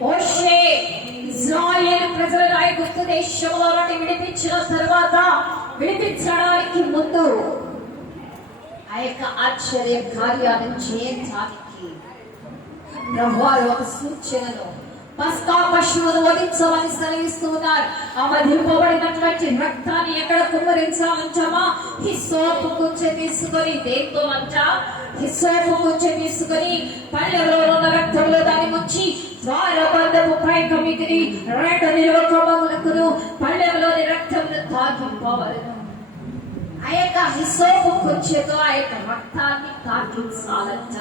మోషే ఇశ్రాయేలు ప్రజలను ఐగుప్తు దేశంలో నుండి విడిపించిన తర్వాత, విడిపించడానికి ముందు ఆ యొక్క ఆశ్చర్య కార్యాలను చేయడానికి ప్రభువారు ఒక సూచనను పస్కా పశువును వధించమని సెలవిస్తూ ఉన్నారు. ఆ వధింపబడినటువంటి రక్తాన్ని ఎక్కడ కుమ్మరించాలంటామా? హిస్సోపు కుంచె తీసుకొని, దేంతోనంట? హిస్సోపు కుంచె తీసుకొని పళ్ళెంలో ఉన్న రక్తంలో దాన్ని ముంచి ద్వారబంధపు పైకమిదిని 2 నిలువ కొమ్మములకును పళ్ళెంలోని రక్తమును తాకింపవలెను. ఆ యొక్క హిస్సోపు కుంచెతో ఆ యొక్క రక్తాన్ని తాకించాలంట.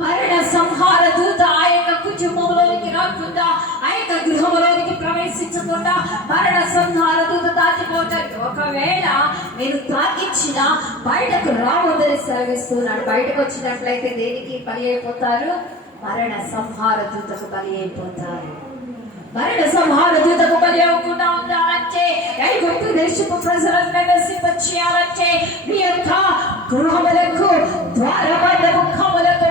మరణ సంహార దూత ఆ యొక్క కుటుంబంలోనికి రాకుండా, ఆ యొక్క గృహంలోనికి ప్రవేశించకుండా మరణ సంహార దూత దాటిపోవటానికి ఒకవేళ మీరు తాకిచ్చిన బయటకు రావద్దని సెలవిస్తున్నాడు. బయటకు వచ్చినట్లయితే దేనికి బలి అయిపోతారు? మరణ సంహార దూతకు బలి అయిపోతారు. మరణ సంహార దూతకు బలి అవ్వకుండా ఉండాలంటే, ఐగుప్తు దేశపు ప్రజలను నశింపచేయాలంటే మీ యొక్క గృహములకు ద్వారబంధపు కమ్ములతో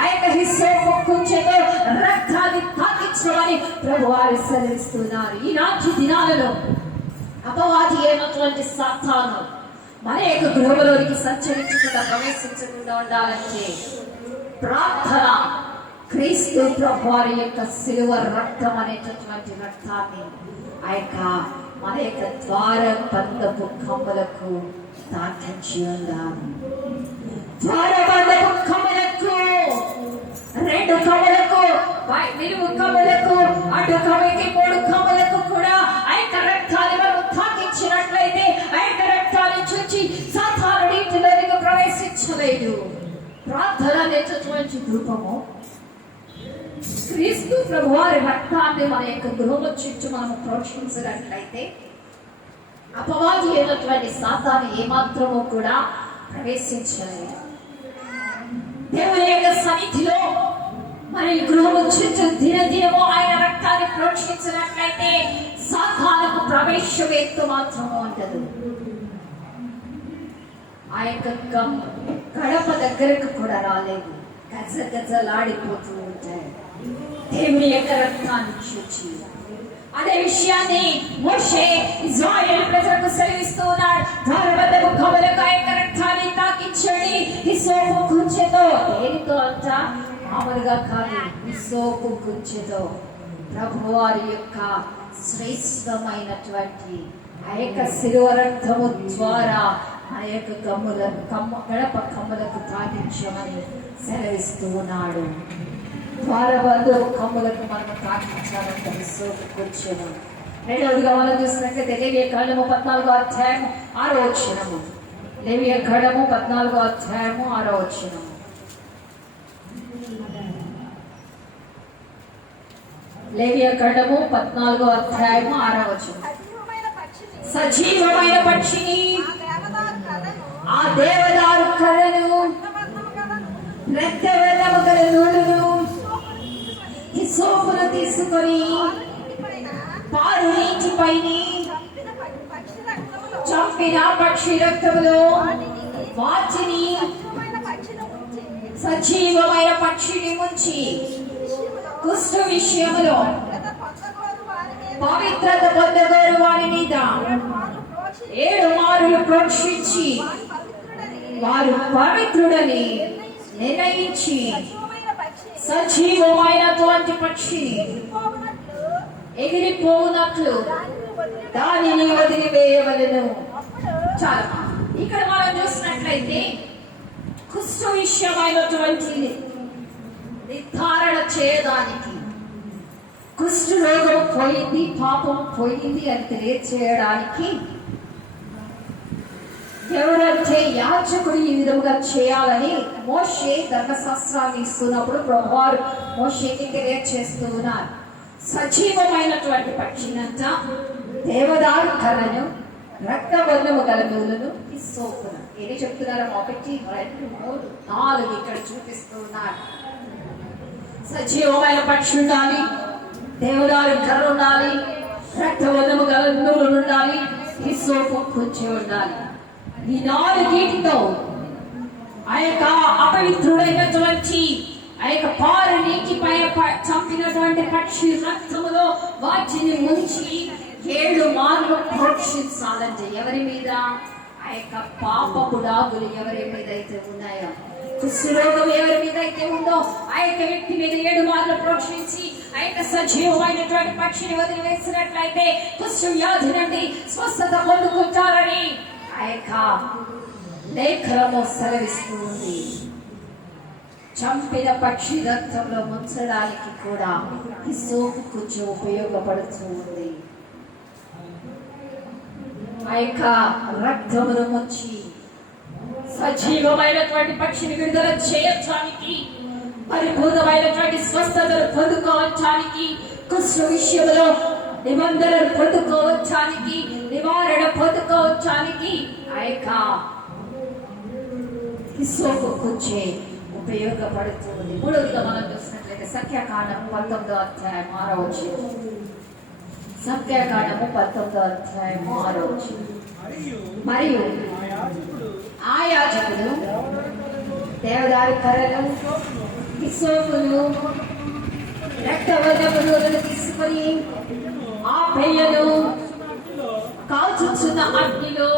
ఆ యొక్క హిస్సోపు కుంచెతో రక్తాన్ని తాకించమని ప్రభువారు సెలవిస్తున్నారు. ఈనాటి దినాలలో అపవాది అయినటువంటి సాతాను మన యొక్క గృహంలోనికి సంచరించకుండా, ప్రవేశించకుండా ఉండాలంటే ప్రార్థన, క్రీస్తు ప్రభువారి యొక్క శిలువ రక్తం అనేటటువంటి రక్తాన్ని ఆ యొక్క మన యొక్క ద్వారబంధపు కమ్ములకు తాకించి ఉండాలి. ద్వారబంధపు కమ్ములకు, 2 కమ్ములకు, నిలువు కమ్ములకు, అటు కమ్మికి 3 కమ్ములకు కూడా ఆ యొక్క రక్తాన్ని మనం తాకించినట్లయితే ఆ యొక్క రక్తాన్ని చూచి సాతానుడు ఇంటిలోనికి ప్రవేశించలేదు. ప్రార్థన అనేటటువంటి రూపము క్రీస్తు ప్రభువారి రక్తాన్ని మన యొక్క గృహము చుట్టూ మనం ప్రోక్షించినట్లయితే అపవాది అయినటువంటి సాతాను ఏమాత్రము కూడా ప్రవేశించలేదు. దేవుని యొక్క సన్నిధిలో మన గృహము చుట్టూ దినదినము ఆయన రక్తాన్ని ప్రోక్షించినట్లయితే సాతానుకు ప్రవేశం ఎంత మాత్రము ఉండదు. ఆ యొక్క గడప దగ్గరకు కూడా రాలేదు. గజగజలాడిపోతూ ఉంటాయి దేవుని యొక్క రక్తాన్ని చూచి. అదే విషయాన్ని మోషే ఇశ్రాయేలు ప్రజలకు సెలవిస్తూ ఉన్నాడు. ద్వారబంధపు కమ్ములకు ఆ యొక్క రక్తాన్ని తాకించండి హిస్సోపు కుంచెతో. దేనితో అంట? మామూలుగా కాదు, హిస్సోపు కుంచెతో. ప్రభువారి యొక్క శ్రేష్టమైనటువంటి ఆ యొక్క శిలువ రక్తము ద్వారా ఆ యొక్క గడప కమ్ములకు తాకించమని సెలవిస్తూ ఉన్నాడు. ద్వారబంధపు కమ్ములకు మనం తాకించాలంటే హిస్సోపు కుంచెము. రెండవదిగా మనం చూసినట్లయితే లేవియ కాండము 14వ అధ్యాయము 6వ వచనము. లేవియ కాండము 14వ అధ్యాయము 6వ వచనము. లేవియ కాండము 14వ అధ్యాయము 6వ వచనం. సజీవమైన పక్షిని, ఆ దేవదారు కర్రను, రక్తవర్ణము గల నూలును, హిస్సోపును తీసుకొని పారు నీటిపైని చంపిన పక్షి రక్తములో వాటిని, సజీవమైన పక్షిని ముంచి కుష్టు విషయములో పవిత్రత పొందగోరు వారి మీద 7 మారులు ప్రోక్షించి వారు పవిత్రుడని నిర్ణయించి సజీవమైనటువంటి పక్షి ఎగిరిపోవునట్లు దానిని వదిలివేయవలెను. చాలా ఇక్కడ మనం చూసినట్లయితే కుష్టు విషయమైనటువంటి నిర్ధారణ చేయడానికి, కుష్టు రోగం పోయింది, పాపం పోయింది అని తెలియచేయడానికి ఎవరంటే యాజకుడు ఈ విధముగా చేయాలని మోషే ధర్మశాస్త్రాన్ని ఇస్తున్నప్పుడు ప్రభువారు మోషేకి తెలియచేస్తూ ఉన్నారు. సజీవమైనటువంటి పక్షినంట, దేవదారు కర్రను, రక్తవర్ణము గల నూలును, హిస్సోపును. ఏది చెప్తున్నారు? 1 2 3 4 ఇక్కడ చూపిస్తూ ఉన్నారు. సజీవమైన పక్షి ఉండాలి, దేవదారు కర్ర ఉండాలి, రక్తవర్ణము గల నూలు ఉండాలి, హిస్సోపు కుంచె ఉండాలి. ఈ 4 ఆ యొక్క అపవిత్రుడైనటువంటి ఆ యొక్క పారు నీటిపై చంపినటువంటి పక్షి రక్తములో వాటిని ముంచి 7 మార్లు ప్రోక్షించాలంటే ఎవరి మీద? ఆ యొక్క పాపపు డాగులు ఎవరి మీద అయితే ఉన్నాయో కుష్ఠరోగం ఎవరి మీద అయితే ఉందో ఆ యొక్క వ్యక్తి మీద 7 మార్లు ప్రోక్షించి ఆ యొక్క సజీవమైనటువంటి పక్షిని వదిలివేసినట్లయితే కుష్ఠ వ్యాధి నుండి స్వస్థత పొందుకుంటారని ఆ యొక్క లేఖనము సెలవిస్తుంది. చంపిన పక్షి రక్తంలో ముంచడానికి కూడా ఈ సోపు కొంచెం ఉపయోగపడుతుంది. ఆ యొక్క రక్తమును ముంచి సజీవమైనటువంటి పక్షిని విడుదల చేయడానికి, పరిపూర్ణమైనటువంటి స్వస్థతను పొందుకోవటానికి, కుష్ఠ విషయంలో నిబంధనలు పొందుకోవటానికి, నివారణ పొందుకోవటానికి ఆ యొక్క హిస్సోపు కొంచెం ఉపయోగపడుతుంది. మూడవదిగా మనం చూసినట్లయితే సంఖ్యాకాండం 19వ అధ్యాయం 6వ వచనం. సంఖ్యాకాండము 19వ అధ్యాయం 6వ వచనం. మరియు ఆ యాజకుడు దేవదారు కర్రలు, హిస్సోపులు, రక్తవర్ణపు నూనెను తీసుకొని ఆ పెయ్యను కాల్చుచున్న అగ్నిలో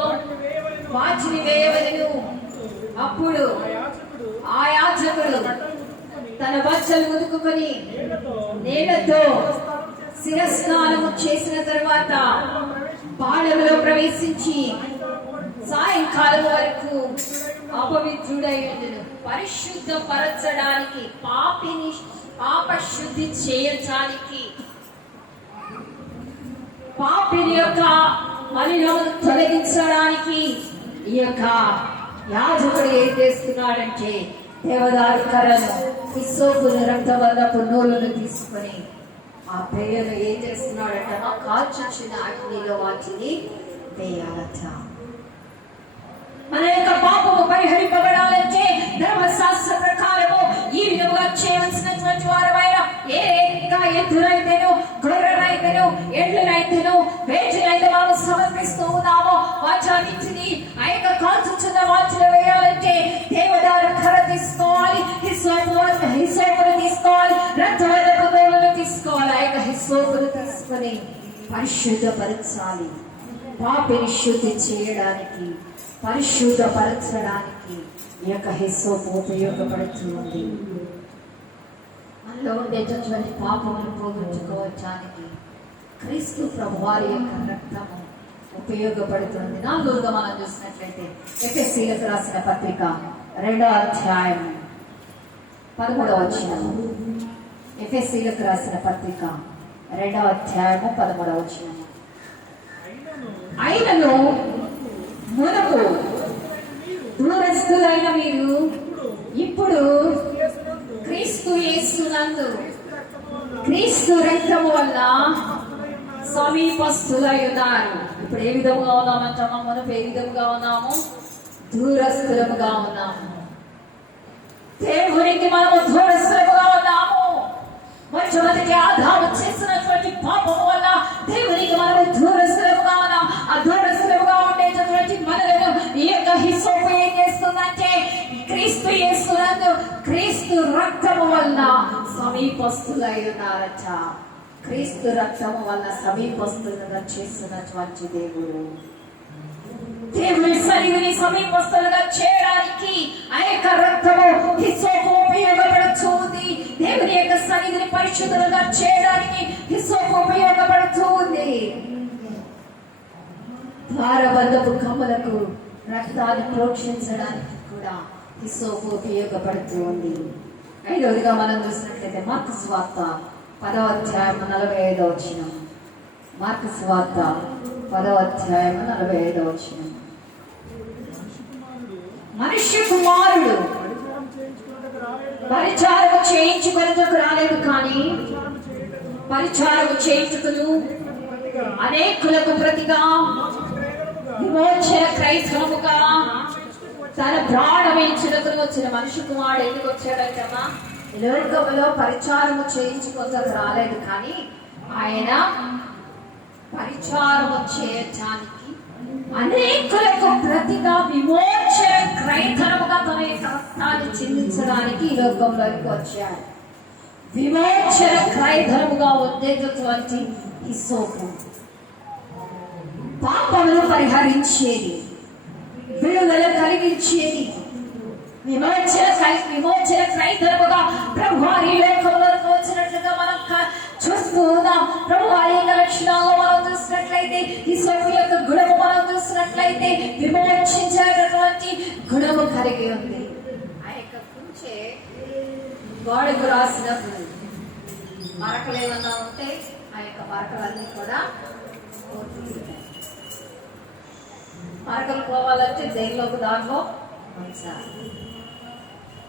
వాటిని వేయవలెను. అప్పుడు ఆ యాజకుడు తన బట్టలు ఉతుకుకొని నీళ్లతో శిరస్నానము చేసిన తరువాత పాడములో ప్రవేశించి సాయంకాలం వరకు అపవిత్రుడై ఉండెను. పరిశుద్ధపరచడానికి, పాపశుద్ధి చేయటానికి, పాపిని యొక్క మలినమును తొలగించడానికి ఈ యొక్క యాజకుడు ఏం చేస్తున్నాడంటే దేవదారు కర్రను, హిస్సోపును, రక్తవర్ణపు నూలును తీసుకొని ఆ పేయను ఏం చేస్తున్నాడంట, కాల్చుచున్న అగ్నిలో వాటిని వేయాలట. మన యొక్క పాపము పరిహరింపబడాలంటే ధర్మశాస్త్ర ప్రకారము ఈ విధముగా చేయవలసినటువంటి వారమైన ఏ ఎద్దునైతేను, గొర్రెనైతేను, ఎడ్లనైతేను, వేటినైతే మనం సమర్పిస్తూ ఉన్నామో వాటన్నిటిని ఆ యొక్క కాల్చుచున్న వాటిలో వేయాలంటే దేవదారు కర్ర తీసుకోవాలి, హిస్సోపును తీసుకోవాలి, రక్తవర్ణపు నూలును తీసుకోవాలి. ఆ యొక్క హిస్సోపును తీసుకొని పరిశుద్ధపరచాలి. పాపిని శుద్ధి చేయడానికి, పరిశుద్ధపరచడానికి ఈ యొక్క హిస్సోపు ఉపయోగపడుతుంది. మనలో ఉండేటటువంటి పాపములు పోగొట్టుకోవటానికి క్రీస్తు ప్రభువారి యొక్క రక్తము ఉపయోగపడుతుంది. 4వదిగా మనం చూసినట్లయితే ఎఫెసీయులకు రాసిన పత్రిక 2వ అధ్యాయం 13వ వచనము. ఎఫెసీయులకు రాసిన పత్రిక 2వ అధ్యాయము 13వ వచనము. అయినను మునుపు దూరస్తులైన మీరు ఇప్పుడు క్రీస్తు యేసునందు క్రీస్తు రక్తము వల్ల సమీపస్తులై ఉన్నారు. ఇప్పుడు ఏ విధముగా ఉన్నామంటామా? మునుపు ఏ విధముగా ఉన్నాము? దూరస్తులముగా ఉన్నాము. దేవునికి మనము దూరస్తులముగా ఉన్నాము. మొట్టమొదటి ఆదాము చేసినటువంటి పాపము వల్ల దేవునికి మనము దూరస్తులముగా ఉన్నాం. ఆ దూరస్తులముగా ఉండేటటువంటి మనలను ఈ యొక్క హిస్సోపు ఏం చేస్తుందంటే క్రీస్తు యేసునందు క్రీస్తు రక్తము వల్ల సమీపస్తులై ఉన్నారట. క్రీస్తు రక్తము వల్ల సమీపస్తులుగా చేస్తున్నటువంటి దేవుడు, దేవుని సన్నిధిని సమీపస్తులుగా చేయడానికి ఆ యొక్క రక్తము హిస్సోపు ఉపయోగపడుతుంది. దేవుని యొక్క సన్నిధిని పరిశుద్ధులుగా చేయడానికి హిస్సోపు ఉపయోగపడుతుంది. ద్వారబంధపు కమ్ములకు రక్తాన్ని ప్రోక్షించడానికి కూడా హిస్సోపు ఉపయోగపడుతుంది. 5వదిగా మనం చూసినట్లయితే మార్కు సువార్త 10వ అధ్యాయం 45వ వచనం. మార్కు సువార్త 10వ అధ్యాయం 45వ వచనం. మనుష్య కుమారుడు పరిచారము చేయించుకొనుటకు రాలేదు, కానీ పరిచారము చేయించుటకు అనేకులకు ప్రతిగా విమోచన క్రైస్తవముగా తన ప్రాణమించుటకు వచ్చిన మనుష్య కుమారుడు ఎందుకు వచ్చాడంటమ్మా? లోకములో పరిచారము చేయించుకొనుటకు రాలేదు, కానీ ఆయన పరిచారము చేయటానికి అనేకులకు ప్రతిగా విమోచన క్రైతనముగా తన యొక్క రక్తాన్ని చిందించడానికి ఈ లోకంలోకి వచ్చాడు. విమోచన క్రైతనముగా ఉండేటటువంటి హిస్సోపు పాపములు పరిహరించేది, విడుదల కలిగించేది, విమోచన క్రైస్తవుగా ప్రభువారి లోకంలోకి వచ్చినట్లుగా మనం చూస్తూ ఉన్నాం. ప్రభువారి యొక్క లక్షణాలు మనం చూసినట్లయితే, హిస్సోపు యొక్క గుణము మనం చూసినట్లయితే విమోచించేటటువంటి గుణము కలిగి ఉంది. ఆ యొక్క కుంచె గోడకు రాసిన మరకలు ఏమన్నా ఉంటే ఆ యొక్క మరకలన్నీ కూడా మరకలు పోవాలంటే దేనిలోకి దానిలో ఉంచాలి.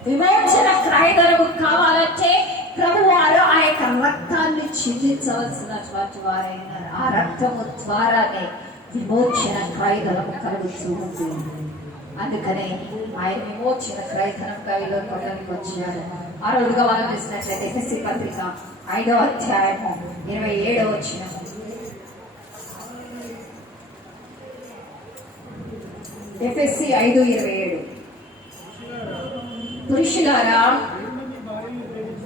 విమోచన క్రైదనము కావాలంటే ప్రభువారు ఆ యొక్క రక్తాన్ని చిందించవలసినటువంటి వారైనారు. ఆ రక్తము ద్వారానే విమోచన క్రైదనము కలుగుతూ ఉంది. అందుకనే ఆయన విమోచన క్రైదనంగా వీళ్ళకి వచ్చారు. ఆ రోజుగా మనం చూసినట్లయితే ఎఫెసీ పత్రిక 5వ అధ్యాయము 27వ వచనము. ఎఫెసీ 5:27. పురుషులారా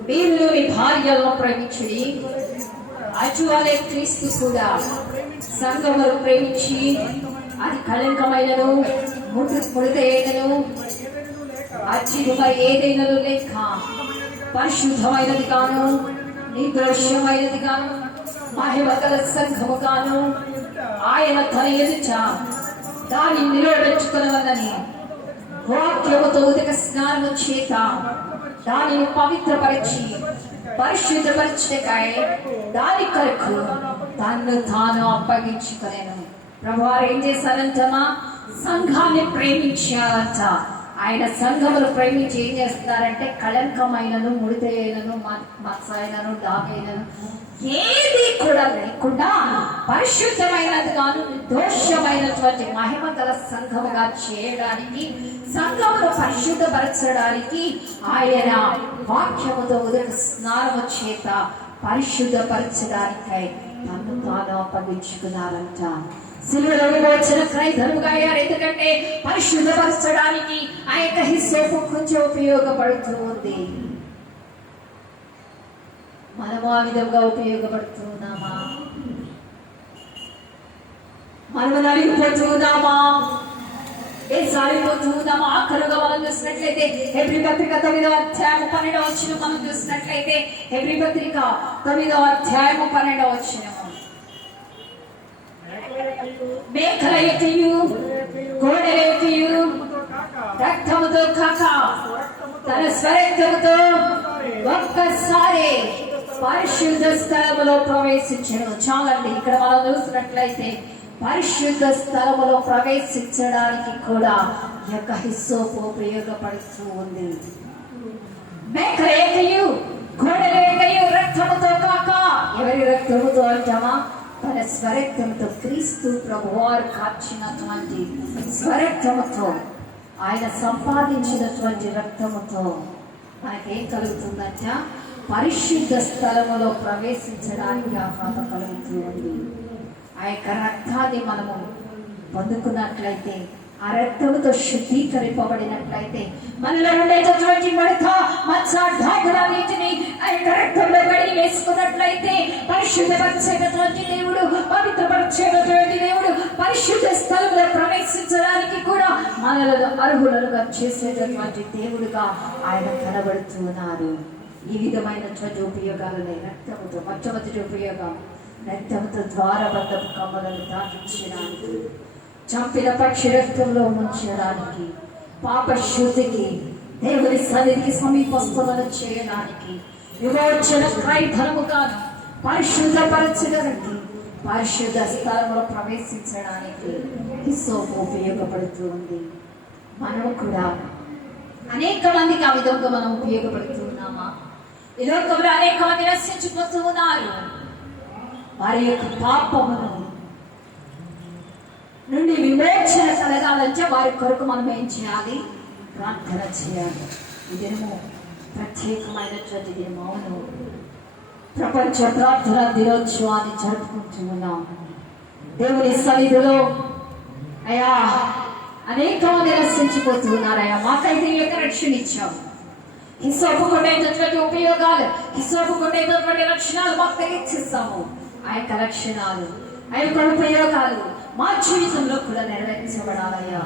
మీరు మీ భార్యలను ప్రేమించుడి, అటువలే క్రీస్తు కూడా సంఘమును ప్రేమించి అది కళంకమైనను ముడతైనను అచ్చిరుమ ఏదైనను లేక పరిశుద్ధమైనది గాను నిర్దోషమైనది గాను మహిమగల సంఘము గాను ఆయన తన ఎదుట దాన్ని నిలబెట్టుకున్నదని వాక్యముతో ఉదక స్నానము చేత దానిని పవిత్రపరిచి పరిశుద్ధపరచుటకై దాని కొరకు తన్ను తాను అప్పగించుకొనెను. ప్రభువారు ఏం చేశారంటమా? సంఘాన్ని ప్రేమించారంట. ఆయన సంఘములు ప్రేమించి ఏం చేస్తున్నారంటే కళంకమైనను ముడితైనను మత్సైనను డాగైనను ఏది కూడా లేకుండా పరిశుద్ధమైనదిగాను దోషమైనటువంటి మహిమ గల సంఘముగా చేయడానికి, సంఘమును పరిశుద్ధపరచడానికి ఆయన వాక్యముతో ఉదక స్నానము చేత పరిశుద్ధపరచడానికై తను తాను అప్పగించుకున్నారంట. సిలువలో విమోచన క్రైదనముగా అయ్యారు. ఎందుకంటే పరిశుద్ధపరచడానికి ఆ యొక్క హిస్సోపు కొంచెం ఉపయోగపడుతూ ఉంది. మనము ఆ విధంగా ఉపయోగపడుతున్నామా? మనము నలిగిపోతున్నామా? సారిపోతున్నామా? ఆఖరుగా మనం చూసినట్లయితే హెబ్రీ పత్రిక 9వ అధ్యాయము 12వ వచనం మనం చూసినట్లయితే హెబ్రీ పత్రిక 9వ అధ్యాయము 12వ వచనం. మేకల యొక్కయు గోడల యొక్కయు రక్తముతో కాక తన స్వరక్తముతో ఒక్కసారి పరిశుద్ధ స్థలములో ప్రవేశించను. చాలండి, ఇక్కడ మనం చూసినట్లయితే పరిశుద్ధ స్థలములో ప్రవేశించడానికి కూడా ఈ యొక్క హిస్సోపు ఉపయోగపడుతూ ఉంది. మేకల యొక్కయు గోడల యొక్కయు రక్తముతో కాక, ఎవరి రక్తముతో అంటామా? తన స్వరక్తముతో, క్రీస్తు ప్రభువారు కాచినటువంటి స్వరక్తముతో, ఆయన సంపాదించినటువంటి రక్తముతో మనకేం కలుగుతుందంట? పరిశుద్ధ స్థలములో ప్రవేశించడానికి అర్హత కలుగుతూ ఉంది. ఆ యొక్క రక్తాన్ని మనము పొందుకున్నట్లయితే, ఆ రక్తముతో శుద్ధీకరింపబడినట్లయితే, మనలో ఉండేటటువంటి మడత మచ్చ డాగులన్నిటిని ఆ యొక్క రక్తంలో కడిగి వేసుకున్నట్లయితే, పరిశుద్ధపరిచేటటువంటి దేవుడు, పవిత్రపరిచేటటువంటి దేవుడు పరిశుద్ధ స్థలంలో ప్రవేశించడానికి కూడా మనలను అర్హులుగా చేసేటటువంటి దేవుడుగా ఆయన కనబడుతున్నారు. ఈ విధమైనటువంటి ఉపయోగాలనే రక్తముతో, మొట్టమొదటి ఉపయోగం రక్తముతో ద్వారబంధపు కమ్మలను తాకించడానికి, చంపిన పక్షి రక్తంలో ఉంచడానికి, పాప శుద్ధికి, దేవుని సన్నిధికి సమీపస్తులను చేయడానికి, విమోచన క్రైదనముగా పరిశుద్ధపరచడానికి, పరిశుద్ధ స్థలంలో ప్రవేశించడానికి హిస్సోపు ఉపయోగపడుతూ ఉంది. మనము కూడా అనేక మందికి ఆ విధంగా మనం ఉపయోగపడుతున్నామా? ఈ లోకంలో అనేక మంది నశించిపోతూ ఉన్నారు. వారి యొక్క పాపమును నుండి విమోచన కలగాలంటే వారి కొరకు మనం ఏం చేయాలి? ప్రార్థన చేయాలి. ఈ దినము ప్రత్యేకమైనటువంటి దినము. ప్రపంచ ప్రార్థన దినోత్సవాన్ని జరుపుకుంటూ ఉన్నాం. దేవుని సన్నిధిలో అయ్యా అనేక మంది నశించిపోతున్నారయ్యా, మాకైతే ఈ యొక్క రక్షణ ఇచ్చావు. హిస్సోపు కొట్టేటటువంటి ఉపయోగాలు, హిస్సోపు కొట్టేటటువంటి లక్షణాలు మాకు తెలియచేస్తాము. ఆ యొక్క లక్షణాలు, ఆ యొక్క ఉపయోగాలు మా జీవితంలో కూడా నెరవేర్చబడాలయ్యా.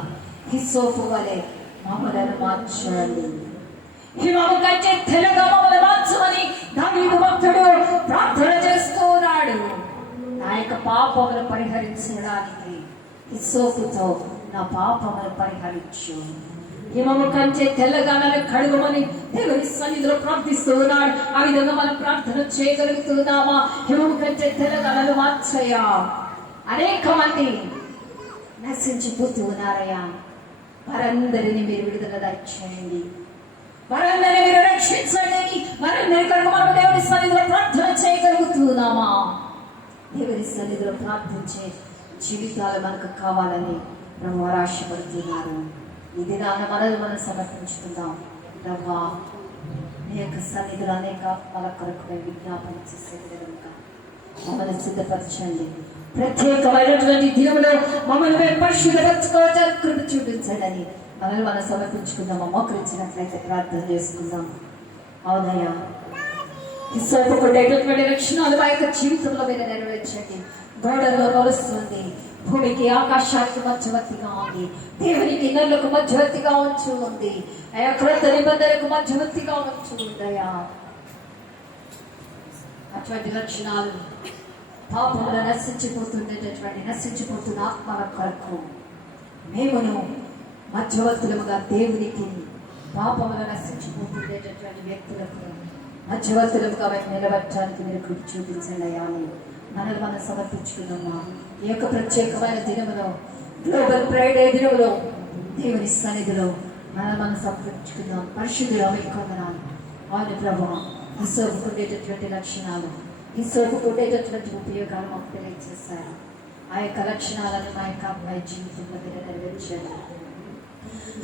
హిస్సోపు వలె మమ్మలను మార్చండి. హిమము కంటే తెల్లగా మమ్మల్ని మార్చమని దావీదు భక్తుడు ప్రార్థన చేస్తూ ఉన్నాడు. నా యొక్క పాపములు పరిహరించడానికి హిస్సోపుతో నా పాపములు పరిహరించు. హిమము కంటే తెల్లగా నన్ను కడుగుమని దేవుని సన్నిధిలో ప్రార్థిస్తూ ఉన్నాడు. ఆ విధంగా మనం ప్రార్థన చేయగలుగుతున్నామా? హిమము కంటే తెల్లగా నన్ను మార్చయ్యా. అనేక మంది నశించిపోతూ ఉన్నారయ్యా. వారందరినీ మీరు విడుదల దయచేయండి, వారందరినీ మీరు రక్షించండి. వారందరి కొరకు మనం దేవుని సన్నిధిలో ప్రార్థన చేయగలుగుతున్నామా? దేవుని సన్నిధిలో ప్రార్థించే జీవితాలు మనకు కావాలని ప్రభు ఆశపడుతున్నారు. ఈ దినాన మనల్ని మనం సమర్పించుకుందాం. ప్రభా, నీ యొక్క సన్నిధిలో అనేక వాళ్ళ కొరకు మేము విజ్ఞాపన చేసే విధంగా మమ్మల్ని సిద్ధపరచండి. ప్రత్యేకమైనటువంటి దినములో మమ్మల్ని మేము పరిశుద్ధపరచుకోవడానికి కృప చూపించండి. మనల్ని మనం సమర్పించుకుందాం. మోకరించినట్లయితే ప్రార్థన చేసుకుందాం. అవునయ్యా, హిస్సోపుకునేటటువంటి లక్షణాలు మా యొక్క జీవితంలో మీరు నెరవేర్చండి. గోడల్లో నలుస్తుంది, భూమికి ఆకాశానికి మధ్యవర్తిగా ఉంది, దేవునికి నల్లకు మధ్యవర్తిగా ఉంచు ఉంది, అయా క్రొత్త నిబంధనకు మధ్యవర్తిగా ఉంచు ఉందయ్యా. అటువంటి లక్షణాలు పాపంలో నశించిపోతున్న ఆత్మల కొరకు మేమును మధ్యవర్తులముగా దేవునికి పాపంలో నశించిపోతుండేటటువంటి వ్యక్తులకు మధ్యవర్తులముగా మేము నిలబెట్టడానికి మీరు కృప చూపించండి అయ్యా. మనల్ని మనం సమర్పించుకున్నామా? ఈ యొక్క ప్రత్యేకమైన దినములో, గ్లోబల్ ఫ్రైడే దినములో దేవుని సన్నిధిలో మనల్ని మనం సమర్పించుకుందాం. పరిశుద్ధులు మీకు వందనాలు. అవును ప్రభా, హిస్సోపుకుండేటటువంటి లక్షణాలు, హిస్సోపుకుండేటటువంటి ఉపయోగాలు మాకు తెలియజేశారు. ఆ యొక్క లక్షణాలను మా యొక్క అమ్మాయి జీవితంలో మీరు నెరవేర్చారు.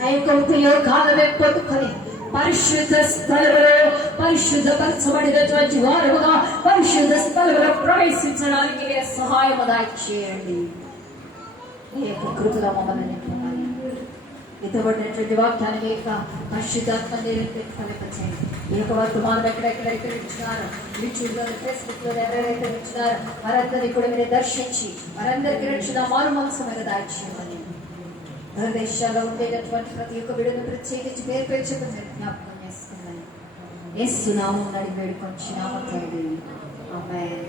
ఆ యొక్క ఉపయోగాలను పొందుకొని పరిశుద్ధ స్థలములో పరిశుద్ధపరచబడినటువంటి వారుగా పరిశుద్ధ స్థలములో ప్రవేశించడానికి మీరు సహాయం దయచేయండి. ఈ యొక్క కృపలో మమ్మల్ని నింపమని ఇతబడినటువంటి వాక్యాన్ని మీ యొక్క పరిశుద్ధాత్మ ఫలింపచేయండి. ఈ యొక్క వర్తమానం ఎక్కడెక్కడైతే ఇచ్చినారో, యూట్యూబ్లో, ఫేస్బుక్లో ఎవరైతే ఇచ్చినారో వారందరినీ కూడా మీరు దర్శించి వారందరికీ రక్షణ మారు మనసుమైన దాచేయమని, దేశాల్లో ఉండేటటువంటి ప్రతి ఒక్క బిడ్డను ప్రత్యేకించి పేరు పేరు చెప్పి జ్ఞాపకం చేసుకుందని యేసు నామమున అడిగి వేడుకొంచున్నాము తండ్రి. ఆమేన్.